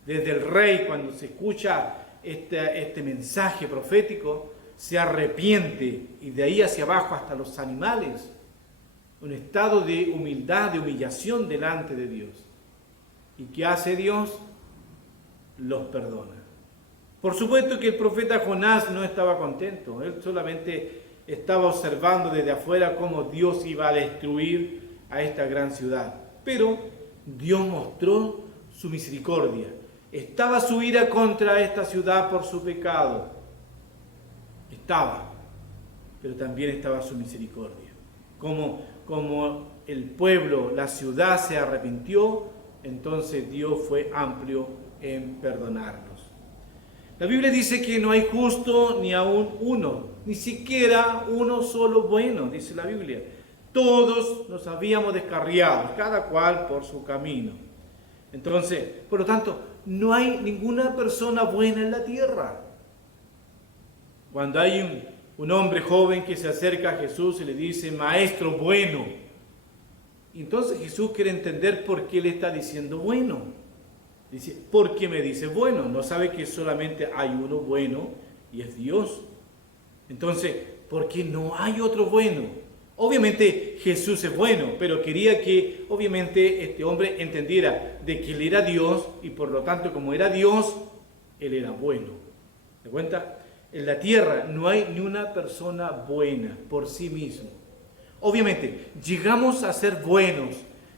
Desde el rey, cuando se escucha este mensaje profético, se arrepiente, y de ahí hacia abajo hasta los animales, un estado de humildad, de humillación delante de Dios. ¿Y qué hace Dios? Los perdona. Por supuesto que el profeta Jonás no estaba contento, él solamente estaba observando desde afuera cómo Dios iba a destruir a esta gran ciudad. Pero Dios mostró su misericordia. Estaba su ira contra esta ciudad por su pecado. Estaba, pero también estaba su misericordia. Como el pueblo, la ciudad se arrepintió, entonces Dios fue amplio en perdonarnos. La Biblia dice que no hay justo ni aún uno, ni siquiera uno solo bueno, dice la Biblia. Todos nos habíamos descarriado, cada cual por su camino. Entonces, por lo tanto, no hay ninguna persona buena en la tierra. Cuando hay un hombre joven que se acerca a Jesús y le dice, maestro bueno, entonces Jesús quiere entender por qué le está diciendo bueno. Dice, ¿por qué me dice bueno? No sabe que solamente hay uno bueno y es Dios. Entonces, ¿por qué no hay otro bueno? Obviamente Jesús es bueno, pero quería que obviamente este hombre entendiera de que él era Dios y por lo tanto como era Dios, él era bueno. ¿Se cuenta? En la tierra no hay ni una persona buena por sí mismo. Obviamente, llegamos a ser buenos,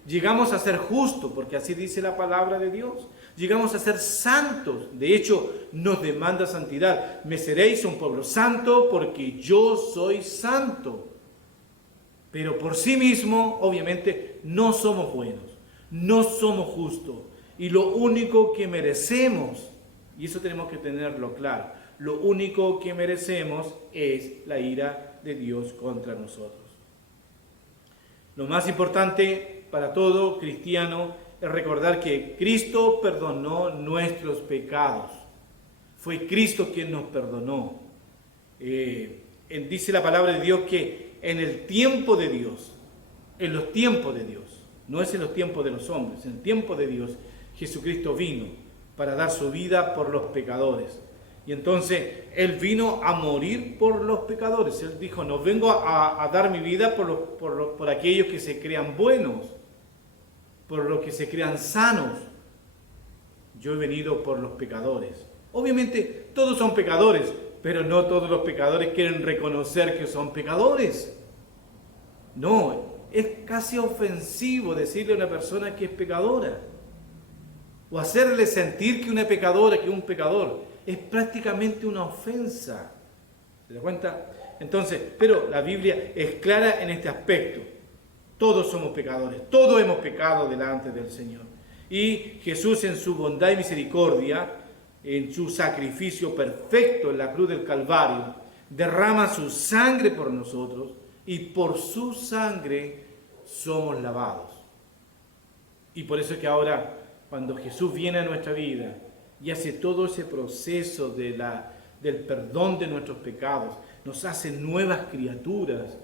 llegamos a ser justos, porque así dice la palabra de Dios. Llegamos a ser santos. De hecho, nos demanda santidad. Me seréis un pueblo santo porque yo soy santo. Pero por sí mismo, obviamente, no somos buenos, no somos justos. Y lo único que merecemos, y eso tenemos que tenerlo claro, lo único que merecemos es la ira de Dios contra nosotros. Lo más importante para todo cristiano es recordar que Cristo perdonó nuestros pecados. Fue Cristo quien nos perdonó. Dice la palabra de Dios que en el tiempo de Dios, en los tiempos de Dios, no es en los tiempos de los hombres, en el tiempo de Dios, Jesucristo vino para dar su vida por los pecadores. Y entonces Él vino a morir por los pecadores. Él dijo, no vengo a dar mi vida por aquellos que se crean buenos, por los que se crean sanos. Yo he venido por los pecadores. Obviamente todos son pecadores, pero no todos los pecadores quieren reconocer que son pecadores. No, es casi ofensivo decirle a una persona que es pecadora, o hacerle sentir que una pecadora, que un pecador. Es prácticamente una ofensa. ¿Se da cuenta? Entonces, pero la Biblia es clara en este aspecto. Todos somos pecadores, todos hemos pecado delante del Señor. Y Jesús en su bondad y misericordia, en su sacrificio perfecto en la cruz del Calvario, derrama su sangre por nosotros y por su sangre somos lavados. Y por eso es que ahora, cuando Jesús viene a nuestra vida y hace todo ese proceso del perdón de nuestros pecados, nos hace nuevas criaturas.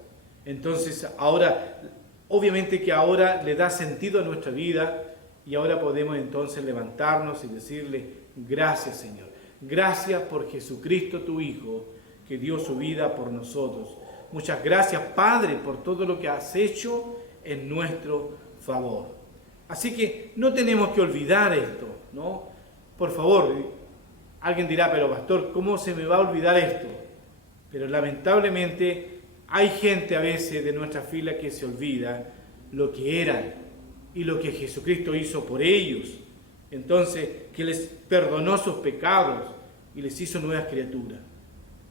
Entonces ahora, obviamente que ahora le da sentido a nuestra vida y ahora podemos entonces levantarnos y decirle, gracias Señor, gracias por Jesucristo tu Hijo, que dio su vida por nosotros. Muchas gracias Padre por todo lo que has hecho en nuestro favor. Así que no tenemos que olvidar esto, ¿no? Por favor, alguien dirá, pero pastor, ¿cómo se me va a olvidar esto? Pero lamentablemente hay gente a veces de nuestra fila que se olvida lo que eran y lo que Jesucristo hizo por ellos. Entonces, que les perdonó sus pecados y les hizo nuevas criaturas.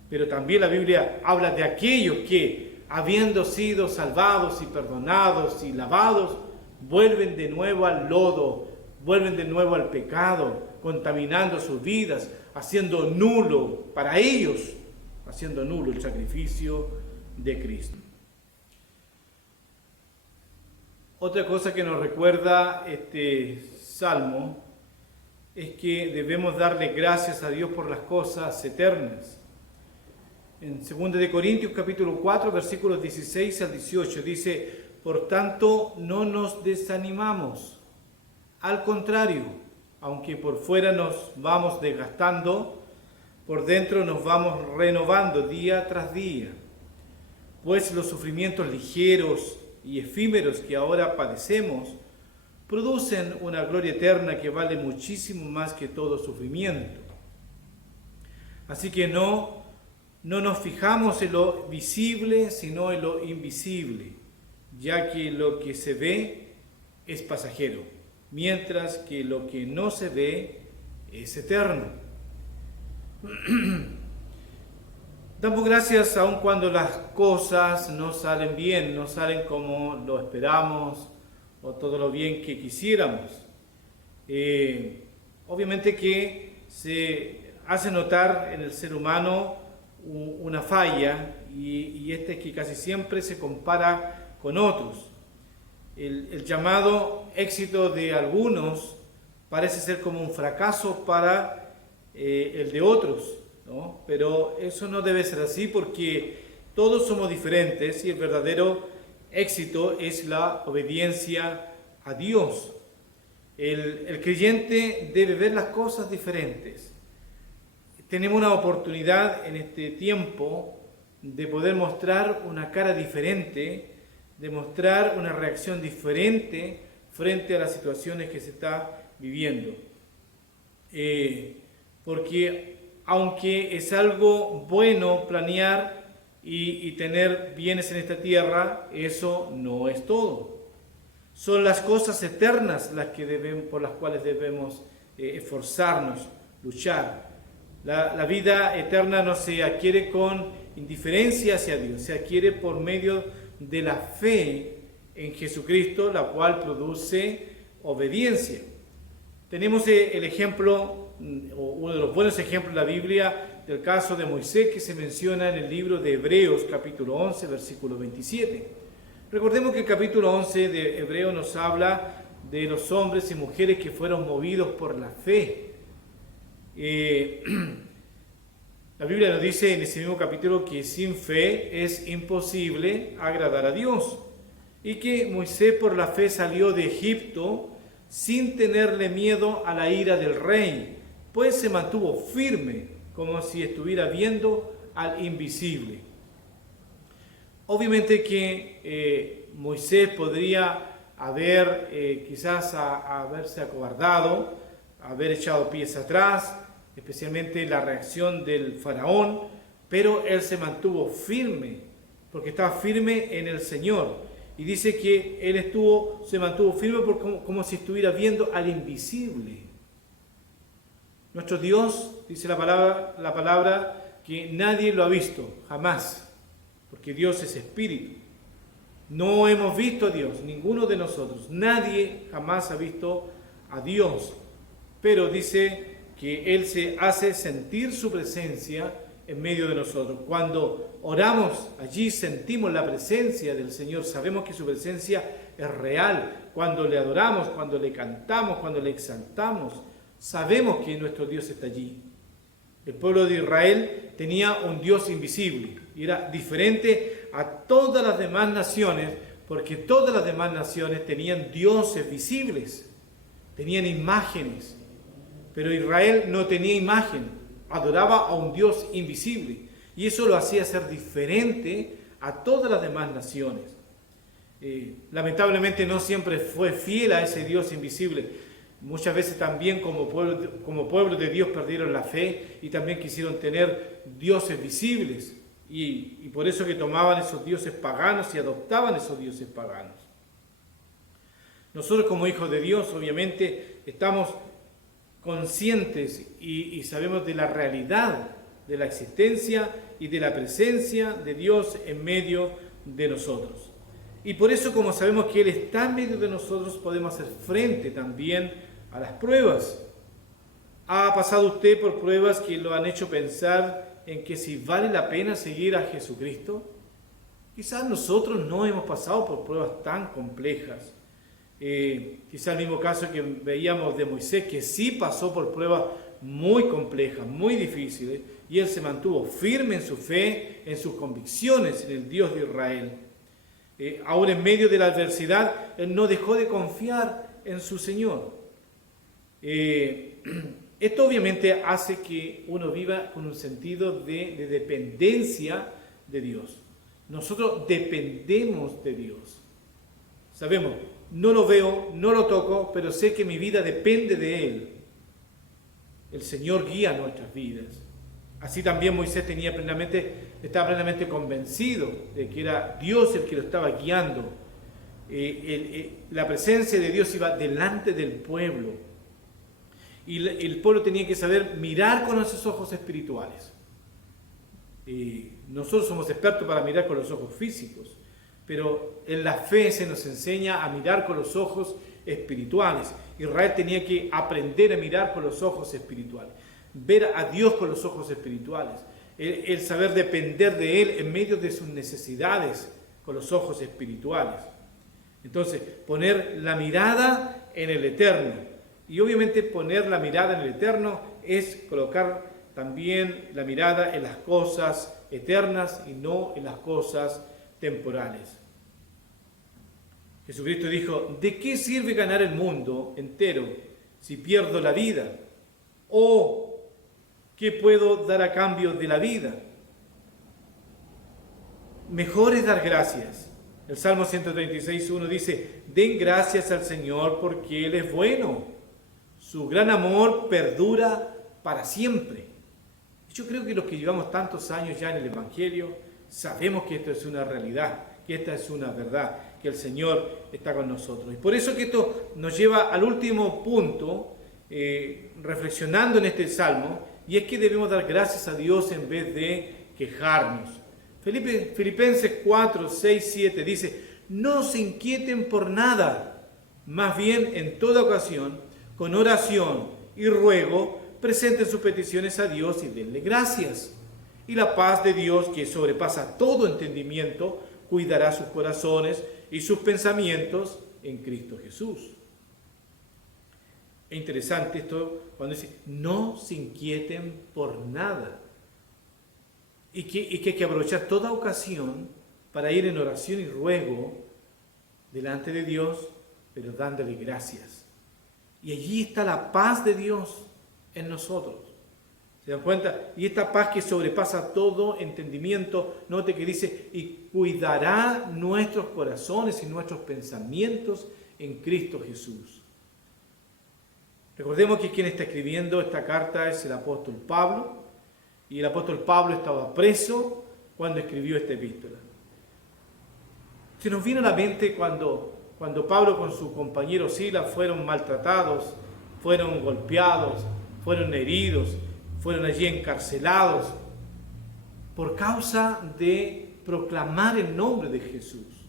Pero también la Biblia habla de aquellos que, habiendo sido salvados y perdonados y lavados, vuelven de nuevo al lodo, vuelven de nuevo al pecado, contaminando sus vidas, haciendo nulo para ellos, haciendo nulo el sacrificio de Cristo. Otra cosa que nos recuerda este salmo es que debemos darle gracias a Dios por las cosas eternas. En 2 Corintios capítulo 4, versículos 16 al 18 dice, por tanto, no nos desanimamos. Al contrario, aunque por fuera nos vamos desgastando, por dentro nos vamos renovando día tras día. Pues los sufrimientos ligeros y efímeros que ahora padecemos producen una gloria eterna que vale muchísimo más que todo sufrimiento. Así que no nos fijamos en lo visible, sino en lo invisible, ya que lo que se ve es pasajero, mientras que lo que no se ve es eterno. Damos gracias aun cuando las cosas no salen bien, no salen como lo esperamos o todo lo bien que quisiéramos. Obviamente que se hace notar en el ser humano una falla y esta es que casi siempre se compara con otros. El llamado éxito de algunos parece ser como un fracaso para el de otros, ¿no? Pero eso no debe ser así porque todos somos diferentes y el verdadero éxito es la obediencia a Dios. El creyente debe ver las cosas diferentes. Tenemos una oportunidad en este tiempo de poder mostrar una cara diferente, de mostrar una reacción diferente frente a las situaciones que se está viviendo. Porque aunque es algo bueno planear y tener bienes en esta tierra, eso no es todo. Son las cosas eternas por las cuales debemos esforzarnos, luchar. La vida eterna no se adquiere con indiferencia hacia Dios, se adquiere por medio de la fe en Jesucristo, la cual produce obediencia. Tenemos el ejemplo, o uno de los buenos ejemplos en la Biblia, del caso de Moisés que se menciona en el libro de Hebreos, capítulo 11, versículo 27. Recordemos que el capítulo 11 de Hebreos nos habla de los hombres y mujeres que fueron movidos por la fe. La Biblia nos dice en ese mismo capítulo que sin fe es imposible agradar a Dios y que Moisés por la fe salió de Egipto sin tenerle miedo a la ira del rey, pues se mantuvo firme como si estuviera viendo al invisible. Obviamente que Moisés podría haber quizás haberse acobardado, haber echado pies atrás, especialmente la reacción del faraón, pero él se mantuvo firme, porque estaba firme en el Señor. Y dice que él se mantuvo firme como si estuviera viendo al invisible. Nuestro Dios, dice la palabra, que nadie lo ha visto, jamás, porque Dios es espíritu. No hemos visto a Dios, ninguno de nosotros, nadie jamás ha visto a Dios, pero dice que Él se hace sentir su presencia en medio de nosotros. Cuando oramos, allí sentimos la presencia del Señor, sabemos que su presencia es real. Cuando le adoramos, cuando le cantamos, cuando le exaltamos, sabemos que nuestro Dios está allí. El pueblo de Israel tenía un Dios invisible y era diferente a todas las demás naciones, porque todas las demás naciones tenían dioses visibles, tenían imágenes. Pero Israel no tenía imagen, adoraba a un Dios invisible. Y eso lo hacía ser diferente a todas las demás naciones. Lamentablemente no siempre fue fiel a ese Dios invisible. Muchas veces también como pueblo de Dios perdieron la fe y también quisieron tener dioses visibles. Y por eso que tomaban esos dioses paganos y adoptaban esos dioses paganos. Nosotros como hijos de Dios obviamente estamos conscientes y sabemos de la realidad de la existencia y de la presencia de Dios en medio de nosotros. Y por eso, como sabemos que Él está en medio de nosotros, podemos hacer frente también a las pruebas. ¿Ha pasado usted por pruebas que lo han hecho pensar en que si vale la pena seguir a Jesucristo? Quizás nosotros no hemos pasado por pruebas tan complejas. Quizá el mismo caso que veíamos de Moisés, que sí pasó por pruebas muy complejas, muy difíciles, y él se mantuvo firme en su fe, en sus convicciones en el Dios de Israel. aún en medio de la adversidad, él no dejó de confiar en su Señor. Esto obviamente hace que uno viva con un sentido de dependencia de Dios. Nosotros dependemos de Dios. Sabemos, no lo veo, no lo toco, pero sé que mi vida depende de Él. El Señor guía nuestras vidas. Así también Moisés estaba plenamente convencido de que era Dios el que lo estaba guiando. La presencia de Dios iba delante del pueblo. Y el pueblo tenía que saber mirar con esos ojos espirituales. Nosotros somos expertos para mirar con los ojos físicos, pero en la fe se nos enseña a mirar con los ojos espirituales. Israel tenía que aprender a mirar con los ojos espirituales, ver a Dios con los ojos espirituales, el saber depender de Él en medio de sus necesidades con los ojos espirituales. Entonces, poner la mirada en el Eterno. Y obviamente poner la mirada en el Eterno es colocar también la mirada en las cosas eternas y no en las cosas temporales. Jesucristo dijo, ¿de qué sirve ganar el mundo entero si pierdo la vida? ¿O qué puedo dar a cambio de la vida? Mejor es dar gracias. El Salmo 136:1 dice, den gracias al Señor porque Él es bueno. Su gran amor perdura para siempre. Yo creo que los que llevamos tantos años ya en el Evangelio, sabemos que esto es una realidad, que esta es una verdad, que el Señor está con nosotros. Y por eso que esto nos lleva al último punto, reflexionando en este Salmo, y es que debemos dar gracias a Dios en vez de quejarnos. Filipenses 4, 6, 7 dice, no se inquieten por nada, más bien en toda ocasión, con oración y ruego, presenten sus peticiones a Dios y denle gracias. Y la paz de Dios, que sobrepasa todo entendimiento, cuidará sus corazones y sus pensamientos en Cristo Jesús. Es interesante esto cuando dice, no se inquieten por nada. Y que hay que aprovechar toda ocasión para ir en oración y ruego delante de Dios, pero dándole gracias. Y allí está la paz de Dios en nosotros. ¿Se dan cuenta? Y esta paz que sobrepasa todo entendimiento, note que dice, y cuidará nuestros corazones y nuestros pensamientos en Cristo Jesús. Recordemos que quien está escribiendo esta carta es el apóstol Pablo, y el apóstol Pablo estaba preso cuando escribió esta epístola. Se nos viene a la mente cuando Pablo con su compañero Silas fueron maltratados, fueron golpeados, fueron heridos, fueron allí encarcelados por causa de proclamar el nombre de Jesús.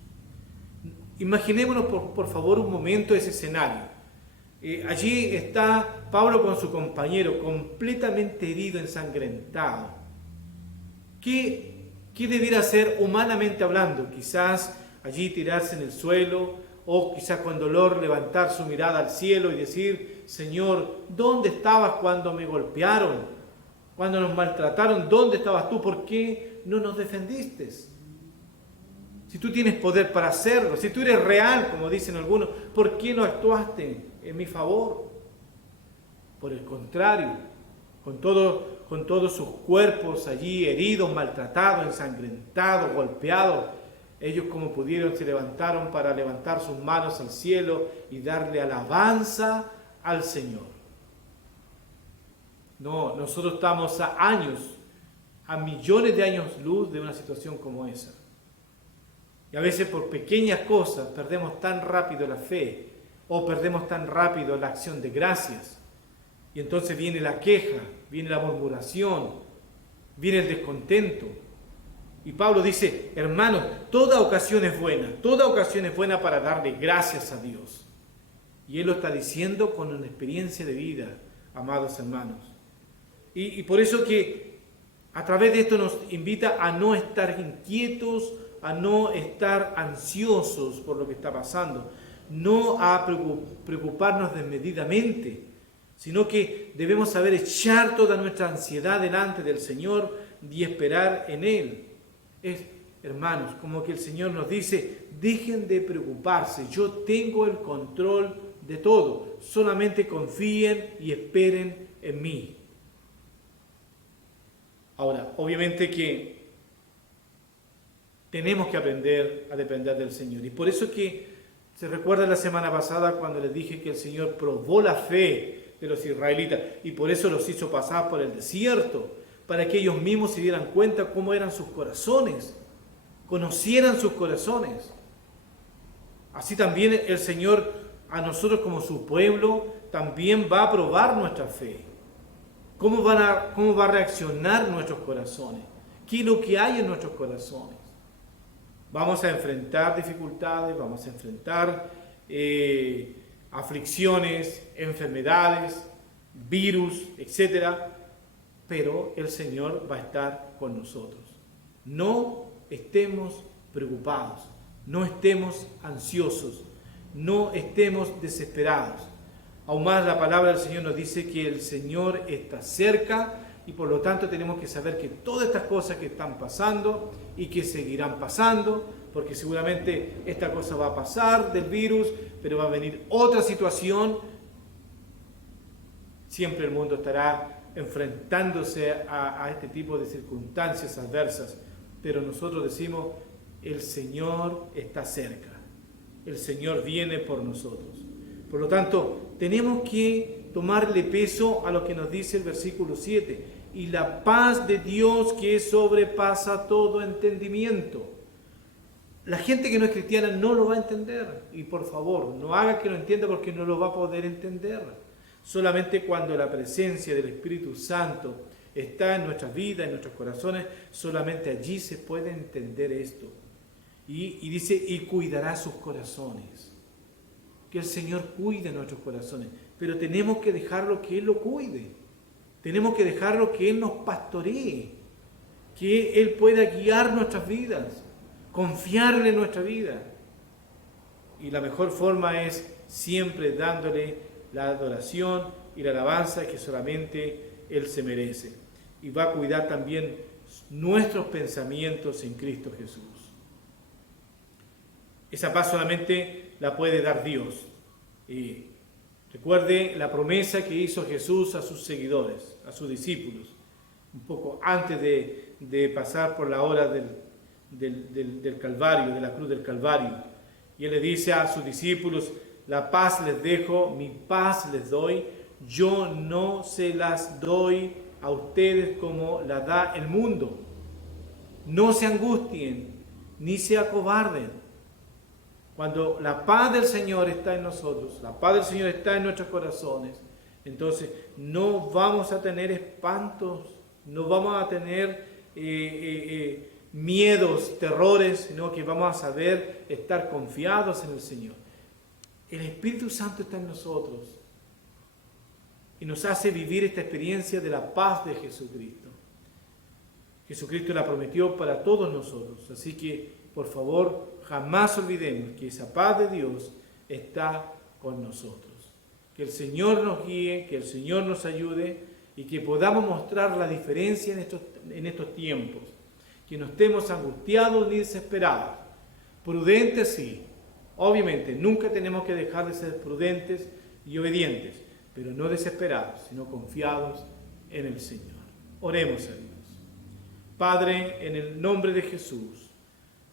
Imaginémonos por favor un momento ese escenario. Allí está Pablo con su compañero completamente herido, ensangrentado. ¿Qué debiera hacer humanamente hablando? Quizás allí tirarse en el suelo, o quizás con dolor levantar su mirada al cielo y decir, Señor, ¿dónde estabas cuando me golpearon? Cuando nos maltrataron, ¿dónde estabas tú? ¿Por qué no nos defendiste? Si tú tienes poder para hacerlo, si tú eres real, como dicen algunos, ¿por qué no actuaste en mi favor? Por el contrario, con todos sus cuerpos allí heridos, maltratados, ensangrentados, golpeados, ellos como pudieron se levantaron para levantar sus manos al cielo y darle alabanza al Señor. No, nosotros estamos a millones de años luz de una situación como esa. Y a veces por pequeñas cosas perdemos tan rápido la fe o perdemos tan rápido la acción de gracias. Y entonces viene la queja, viene la murmuración, viene el descontento. Y Pablo dice, hermanos, toda ocasión es buena para darle gracias a Dios. Y él lo está diciendo con una experiencia de vida, amados hermanos. Y por eso que a través de esto nos invita a no estar inquietos, a no estar ansiosos por lo que está pasando, no a preocuparnos desmedidamente, sino que debemos saber echar toda nuestra ansiedad delante del Señor y esperar en Él. hermanos, como que el Señor nos dice, dejen de preocuparse, yo tengo el control de todo, solamente confíen y esperen en mí. Ahora, obviamente que tenemos que aprender a depender del Señor, y por eso es que se recuerda la semana pasada cuando les dije que el Señor probó la fe de los israelitas y por eso los hizo pasar por el desierto, para que ellos mismos se dieran cuenta cómo eran sus corazones, conocieran sus corazones. Así también el Señor a nosotros como su pueblo también va a probar nuestra fe. ¿Cómo va a reaccionar nuestros corazones? ¿Qué es lo que hay en nuestros corazones? Vamos a enfrentar dificultades, vamos a enfrentar aflicciones, enfermedades, virus, etc. Pero el Señor va a estar con nosotros. No estemos preocupados, no estemos ansiosos, no estemos desesperados. Aún más la palabra del Señor nos dice que el Señor está cerca y por lo tanto tenemos que saber que todas estas cosas que están pasando y que seguirán pasando, porque seguramente esta cosa va a pasar del virus, pero va a venir otra situación, siempre el mundo estará enfrentándose a este tipo de circunstancias adversas, pero nosotros decimos, el Señor está cerca, el Señor viene por nosotros. Por lo tanto, tenemos que tomarle peso a lo que nos dice el versículo 7, y la paz de Dios que sobrepasa todo entendimiento. La gente que no es cristiana no lo va a entender, y por favor, no haga que lo entienda porque no lo va a poder entender. Solamente cuando la presencia del Espíritu Santo está en nuestras vidas, en nuestros corazones, solamente allí se puede entender esto. Y dice, y cuidará sus corazones. Que el Señor cuide nuestros corazones, pero tenemos que dejarlo que Él lo cuide. Tenemos que dejarlo que Él nos pastoree, que Él pueda guiar nuestras vidas, confiarle en nuestra vida. Y la mejor forma es siempre dándole la adoración y la alabanza que solamente Él se merece. Y va a cuidar también nuestros pensamientos en Cristo Jesús. Esa paz solamente la puede dar Dios. Y recuerde la promesa que hizo Jesús a sus seguidores, a sus discípulos, un poco antes de pasar por la hora del Calvario, de la cruz del Calvario. Y Él le dice a sus discípulos, la paz les dejo, mi paz les doy, yo no se las doy a ustedes como la da el mundo. No se angustien, ni se acobarden. Cuando la paz del Señor está en nosotros, la paz del Señor está en nuestros corazones, entonces no vamos a tener espantos, no vamos a tener miedos, terrores, sino que vamos a saber estar confiados en el Señor. El Espíritu Santo está en nosotros y nos hace vivir esta experiencia de la paz de Jesucristo. Jesucristo la prometió para todos nosotros, así que por favor, jamás olvidemos que esa paz de Dios está con nosotros. Que el Señor nos guíe, que el Señor nos ayude y que podamos mostrar la diferencia en estos tiempos. Que no estemos angustiados ni desesperados. Prudentes sí. Obviamente, nunca tenemos que dejar de ser prudentes y obedientes, pero no desesperados, sino confiados en el Señor. Oremos a Dios. Padre, en el nombre de Jesús,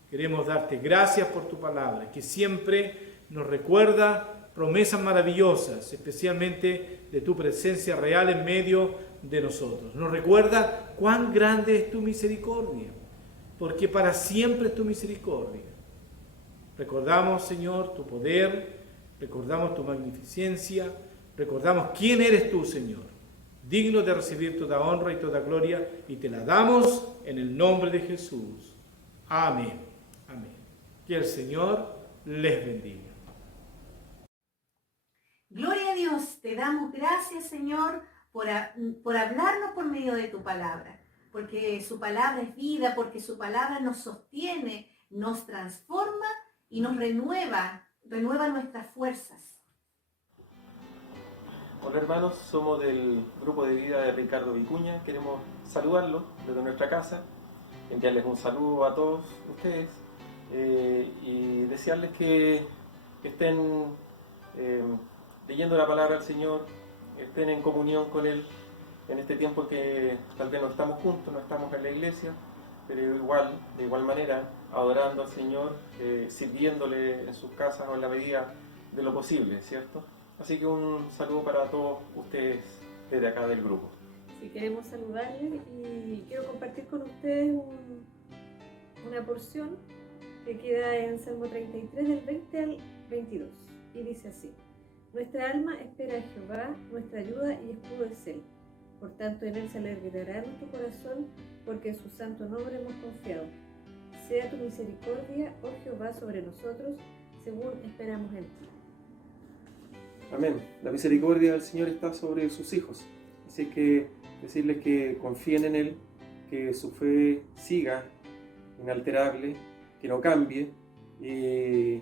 queremos darte gracias por tu palabra, que siempre nos recuerda promesas maravillosas, especialmente de tu presencia real en medio de nosotros. Nos recuerda cuán grande es tu misericordia, porque para siempre es tu misericordia. Recordamos, Señor, tu poder, recordamos tu magnificencia, recordamos quién eres tú, Señor, digno de recibir toda honra y toda gloria, y te la damos en el nombre de Jesús. Amén. Amén. Que el Señor les bendiga. Gloria a Dios, te damos gracias, Señor, por hablarnos por medio de tu palabra, porque su palabra es vida, porque su palabra nos sostiene, nos transforma y nos renueva nuestras fuerzas. Hola hermanos, somos del grupo de vida de Ricardo Vicuña, queremos saludarlos desde nuestra casa enviarles un saludo a todos ustedes y desearles que estén leyendo la palabra del Señor, estén en comunión con Él en este tiempo que tal vez no estamos juntos, no estamos en la iglesia, pero de igual manera, adorando al Señor, sirviéndole en sus casas o en la medida de lo posible, ¿cierto? Así que un saludo para todos ustedes desde acá del grupo. Sí, queremos saludarles y quiero compartir con ustedes una porción que queda en Salmo 33 del 20 al 22 y dice así: Nuestra alma espera a Jehová, nuestra ayuda y escudo es Él. Por tanto en Él se alegrará nuestro corazón, porque en su santo nombre hemos confiado. Sea tu misericordia, oh Jehová, sobre nosotros, según esperamos en ti. Amén. La misericordia del Señor está sobre sus hijos. Así que decirles que confíen en Él, que su fe siga inalterable, que no cambie y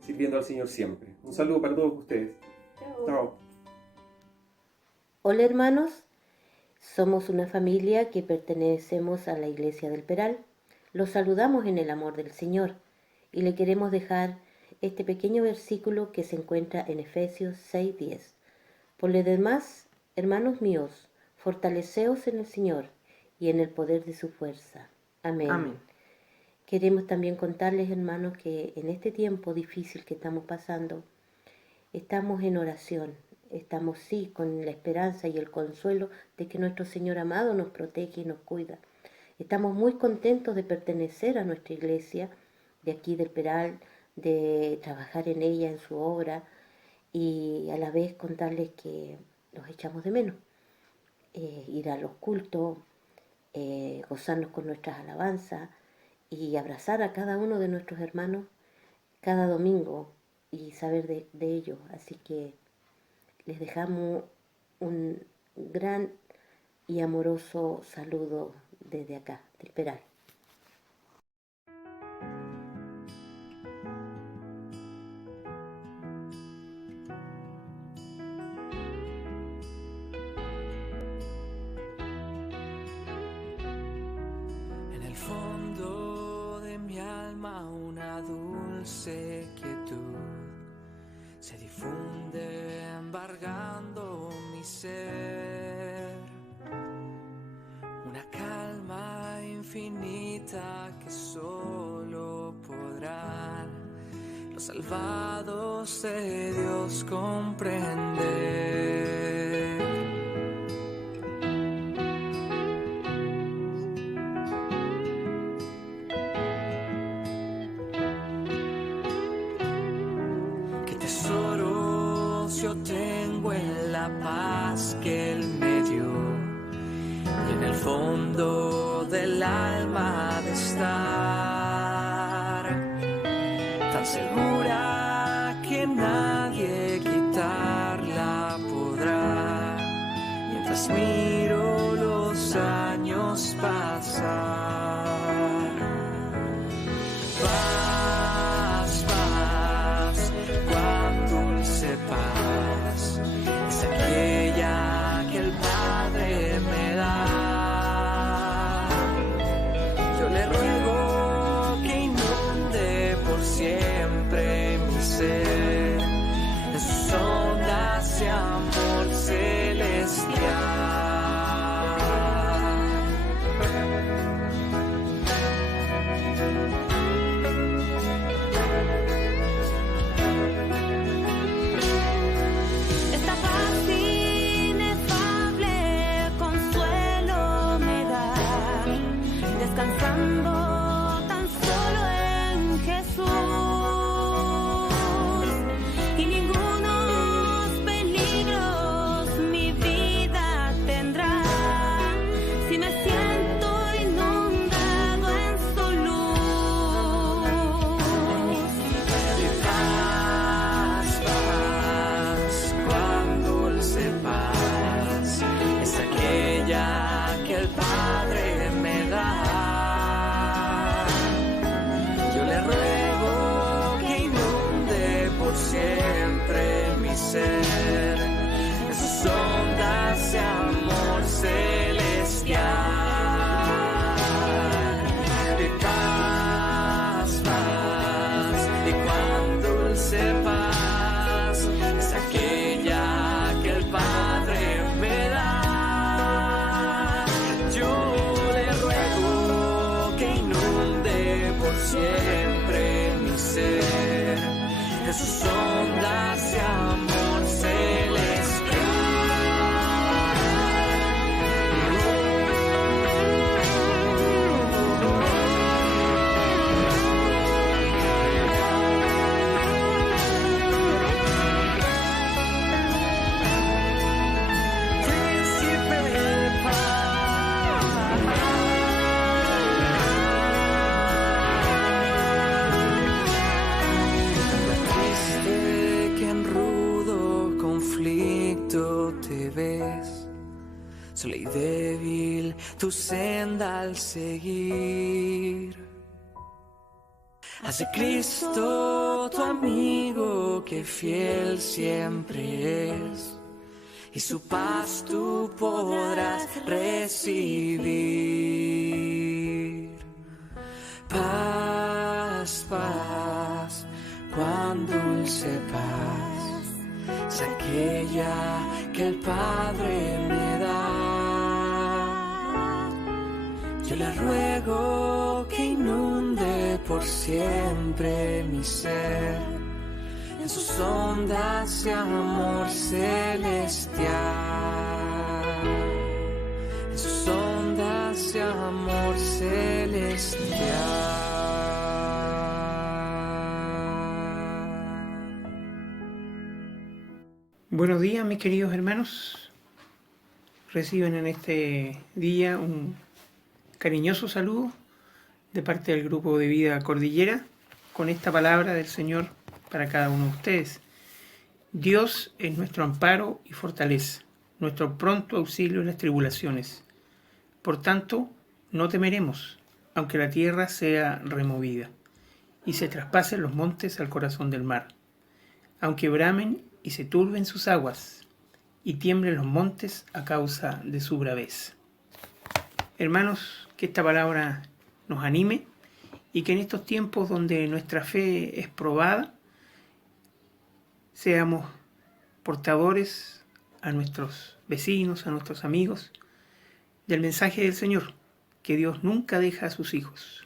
sirviendo al Señor siempre. Un saludo para todos ustedes. Chao. Chao. Hola hermanos, somos una familia que pertenecemos a la Iglesia del Peral. Los saludamos en el amor del Señor y le queremos dejar este pequeño versículo que se encuentra en Efesios 6:10. Por lo demás, hermanos míos, fortaleceos en el Señor y en el poder de su fuerza. Amén. Amén. Queremos también contarles, hermanos, que en este tiempo difícil que estamos pasando, estamos en oración. Estamos sí con la esperanza y el consuelo de que nuestro Señor amado nos protege y nos cuida. Estamos muy contentos de pertenecer a nuestra iglesia, de aquí del Peral, de trabajar en ella, en su obra, y a la vez contarles que los echamos de menos. Ir a los cultos, gozarnos con nuestras alabanzas y abrazar a cada uno de nuestros hermanos cada domingo y saber de ellos. Así que les dejamos un gran y amoroso saludo desde acá, del Peral. En el fondo de mi alma una dulce quietud se difunde embargando mi ser, una calma infinita que solo podrán los salvados de Dios comprender. Qué tesoros yo tengo en la paz que Él me dio, y en el fondo del alma de estar tan segura que nadie quitarla podrá, mientras miro los años pasar. Paz, paz, cuán dulce paz es aquella que el Padre me da. Yo le ruego que inunde por siempre mi ser en sus ondas de amor celestial. siempre mi ser. En sus ondas de amor celestial. Te ves sola y débil tu senda al seguir. Haz de Cristo tu amigo que fiel siempre es, y su paz tú podrás recibir. Paz, paz, cuán dulce paz es aquella que el Padre me da. Yo le ruego que inunde por siempre mi ser en sus ondas de amor celestial, en sus ondas de amor celestial. Buenos días, mis queridos hermanos. Reciben en este día un cariñoso saludo de parte del Grupo de Vida Cordillera con esta palabra del Señor para cada uno de ustedes. Dios es nuestro amparo y fortaleza, nuestro pronto auxilio en las tribulaciones. Por tanto, no temeremos, aunque la tierra sea removida y se traspasen los montes al corazón del mar, aunque bramen y se turben sus aguas, y tiemblen los montes a causa de su braveza. Hermanos, que esta palabra nos anime y que en estos tiempos donde nuestra fe es probada, seamos portadores a nuestros vecinos, a nuestros amigos, del mensaje del Señor, que Dios nunca deja a sus hijos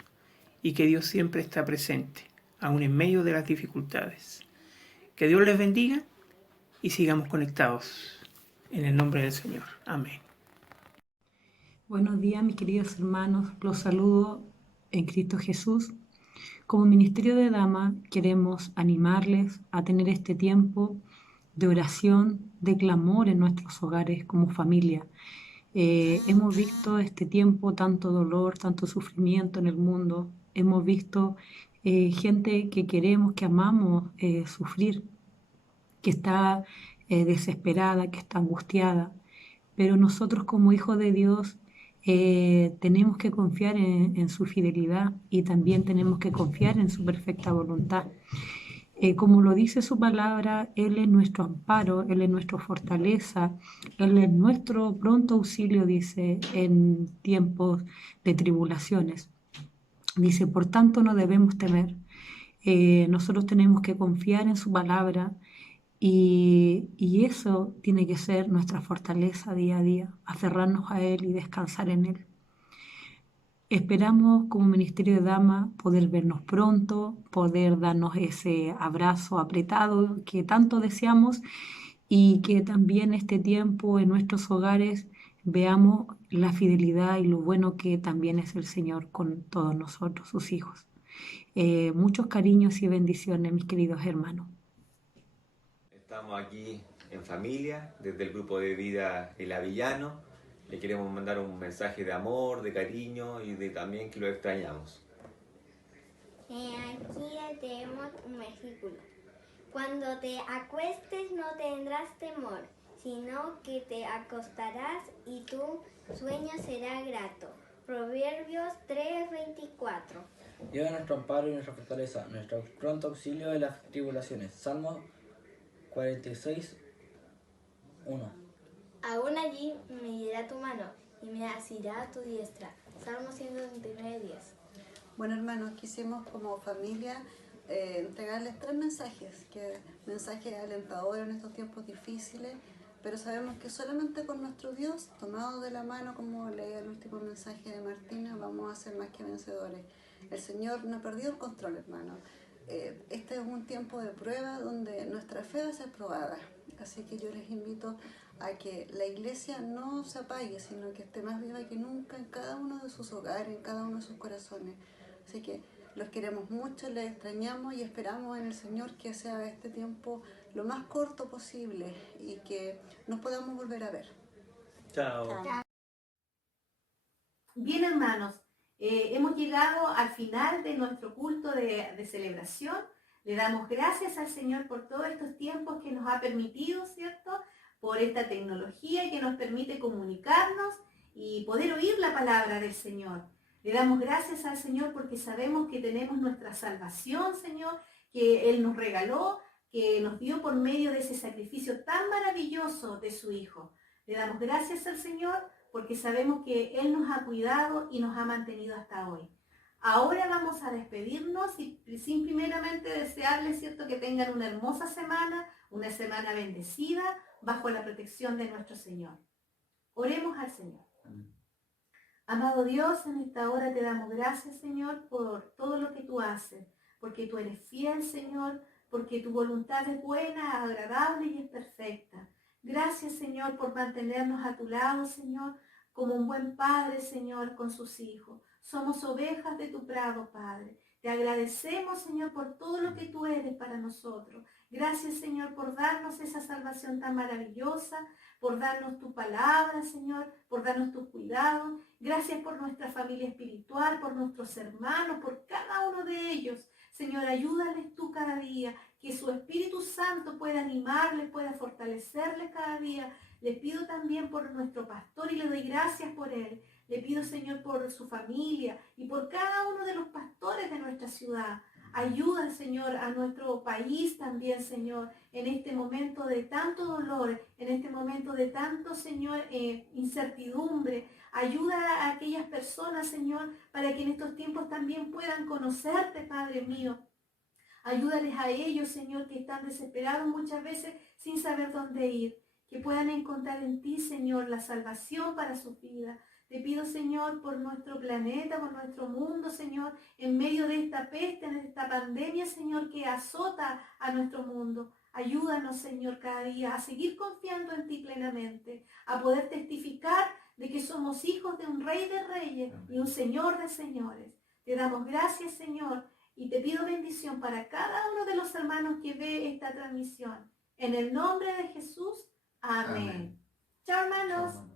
y que Dios siempre está presente, aun en medio de las dificultades. Que Dios les bendiga y sigamos conectados en el nombre del Señor. Amén. Buenos días, mis queridos hermanos. Los saludo en Cristo Jesús. Como Ministerio de Dama queremos animarles a tener este tiempo de oración, de clamor en nuestros hogares como familia. Hemos visto este tiempo tanto dolor, tanto sufrimiento en el mundo. Hemos visto gente que queremos, que amamos sufrir, que está desesperada, que está angustiada, pero nosotros como hijos de Dios tenemos que confiar en su fidelidad y también tenemos que confiar en su perfecta voluntad. Como lo dice su palabra, Él es nuestro amparo, Él es nuestra fortaleza, Él es nuestro pronto auxilio, dice, en tiempos de tribulaciones. Dice, por tanto no debemos temer. Nosotros tenemos que confiar en su palabra. Y eso tiene que ser nuestra fortaleza día a día, aferrarnos a Él y descansar en Él. Esperamos como Ministerio de Dama poder vernos pronto, poder darnos ese abrazo apretado que tanto deseamos y que también este tiempo en nuestros hogares veamos la fidelidad y lo bueno que también es el Señor con todos nosotros, sus hijos. Muchos cariños y bendiciones, mis queridos hermanos. Estamos aquí en familia, desde el Grupo de Vida El Avellano. Le queremos mandar un mensaje de amor, de cariño y de también que lo extrañamos. Aquí tenemos un versículo. Cuando te acuestes no tendrás temor, sino que te acostarás y tu sueño será grato. Proverbios 3:24. Dios es nuestro amparo y nuestra fortaleza, nuestro pronto auxilio de las tribulaciones. Salmo 46:1. Aún allí me guiará tu mano y me asirá tu diestra. Salmo 139:10. Bueno, hermanos, quisimos como familia entregarles 3 mensajes, mensajes alentadores en estos tiempos difíciles, pero sabemos que solamente con nuestro Dios, tomado de la mano, como leía el último mensaje de Martina, vamos a ser más que vencedores. El Señor no ha perdido el control, hermano. Este es un tiempo de prueba donde nuestra fe va a ser probada. Así que yo les invito a que la iglesia no se apague, sino que esté más viva que nunca en cada uno de sus hogares, en cada uno de sus corazones. Así que los queremos mucho, les extrañamos y esperamos en el Señor que sea este tiempo lo más corto posible y que nos podamos volver a ver. Chao. Bien, hermanos, hemos llegado al final de nuestro culto de celebración. Le damos gracias al Señor por todos estos tiempos que nos ha permitido, ¿cierto? Por esta tecnología que nos permite comunicarnos y poder oír la palabra del Señor. Le damos gracias al Señor porque sabemos que tenemos nuestra salvación, Señor, que Él nos regaló, que nos dio por medio de ese sacrificio tan maravilloso de su Hijo. Le damos gracias al Señor porque sabemos que Él nos ha cuidado y nos ha mantenido hasta hoy. Ahora vamos a despedirnos y sin primeramente desearles, ¿cierto?, que tengan una hermosa semana, una semana bendecida, bajo la protección de nuestro Señor. Oremos al Señor. Amado Dios, en esta hora te damos gracias, Señor, por todo lo que tú haces, porque tú eres fiel, Señor, porque tu voluntad es buena, agradable y es perfecta. Gracias, Señor, por mantenernos a tu lado, Señor, como un buen padre, Señor, con sus hijos. Somos ovejas de tu prado, Padre. Te agradecemos, Señor, por todo lo que tú eres para nosotros. Gracias, Señor, por darnos esa salvación tan maravillosa, por darnos tu palabra, Señor, por darnos tu cuidado. Gracias por nuestra familia espiritual, por nuestros hermanos, por cada uno de ellos. Señor, ayúdales tú cada día, que su Espíritu Santo pueda animarles, pueda fortalecerles cada día. Le pido también por nuestro pastor y le doy gracias por él. Le pido, Señor, por su familia y por cada uno de los pastores de nuestra ciudad. Ayuda, Señor, a nuestro país también, Señor, en este momento de tanto dolor, en este momento de tanto, Señor, incertidumbre. Ayuda a aquellas personas, Señor, para que en estos tiempos también puedan conocerte, Padre mío. Ayúdales a ellos, Señor, que están desesperados muchas veces sin saber dónde ir. Que puedan encontrar en ti, Señor, la salvación para su vida. Te pido, Señor, por nuestro planeta, por nuestro mundo, Señor, en medio de esta peste, de esta pandemia, Señor, que azota a nuestro mundo. Ayúdanos, Señor, cada día a seguir confiando en ti plenamente, a poder testificar de que somos hijos de un Rey de Reyes y un Señor de Señores. Te damos gracias, Señor, y te pido bendición para cada uno de los hermanos que ve esta transmisión. En el nombre de Jesús, amén. Chao, hermanos.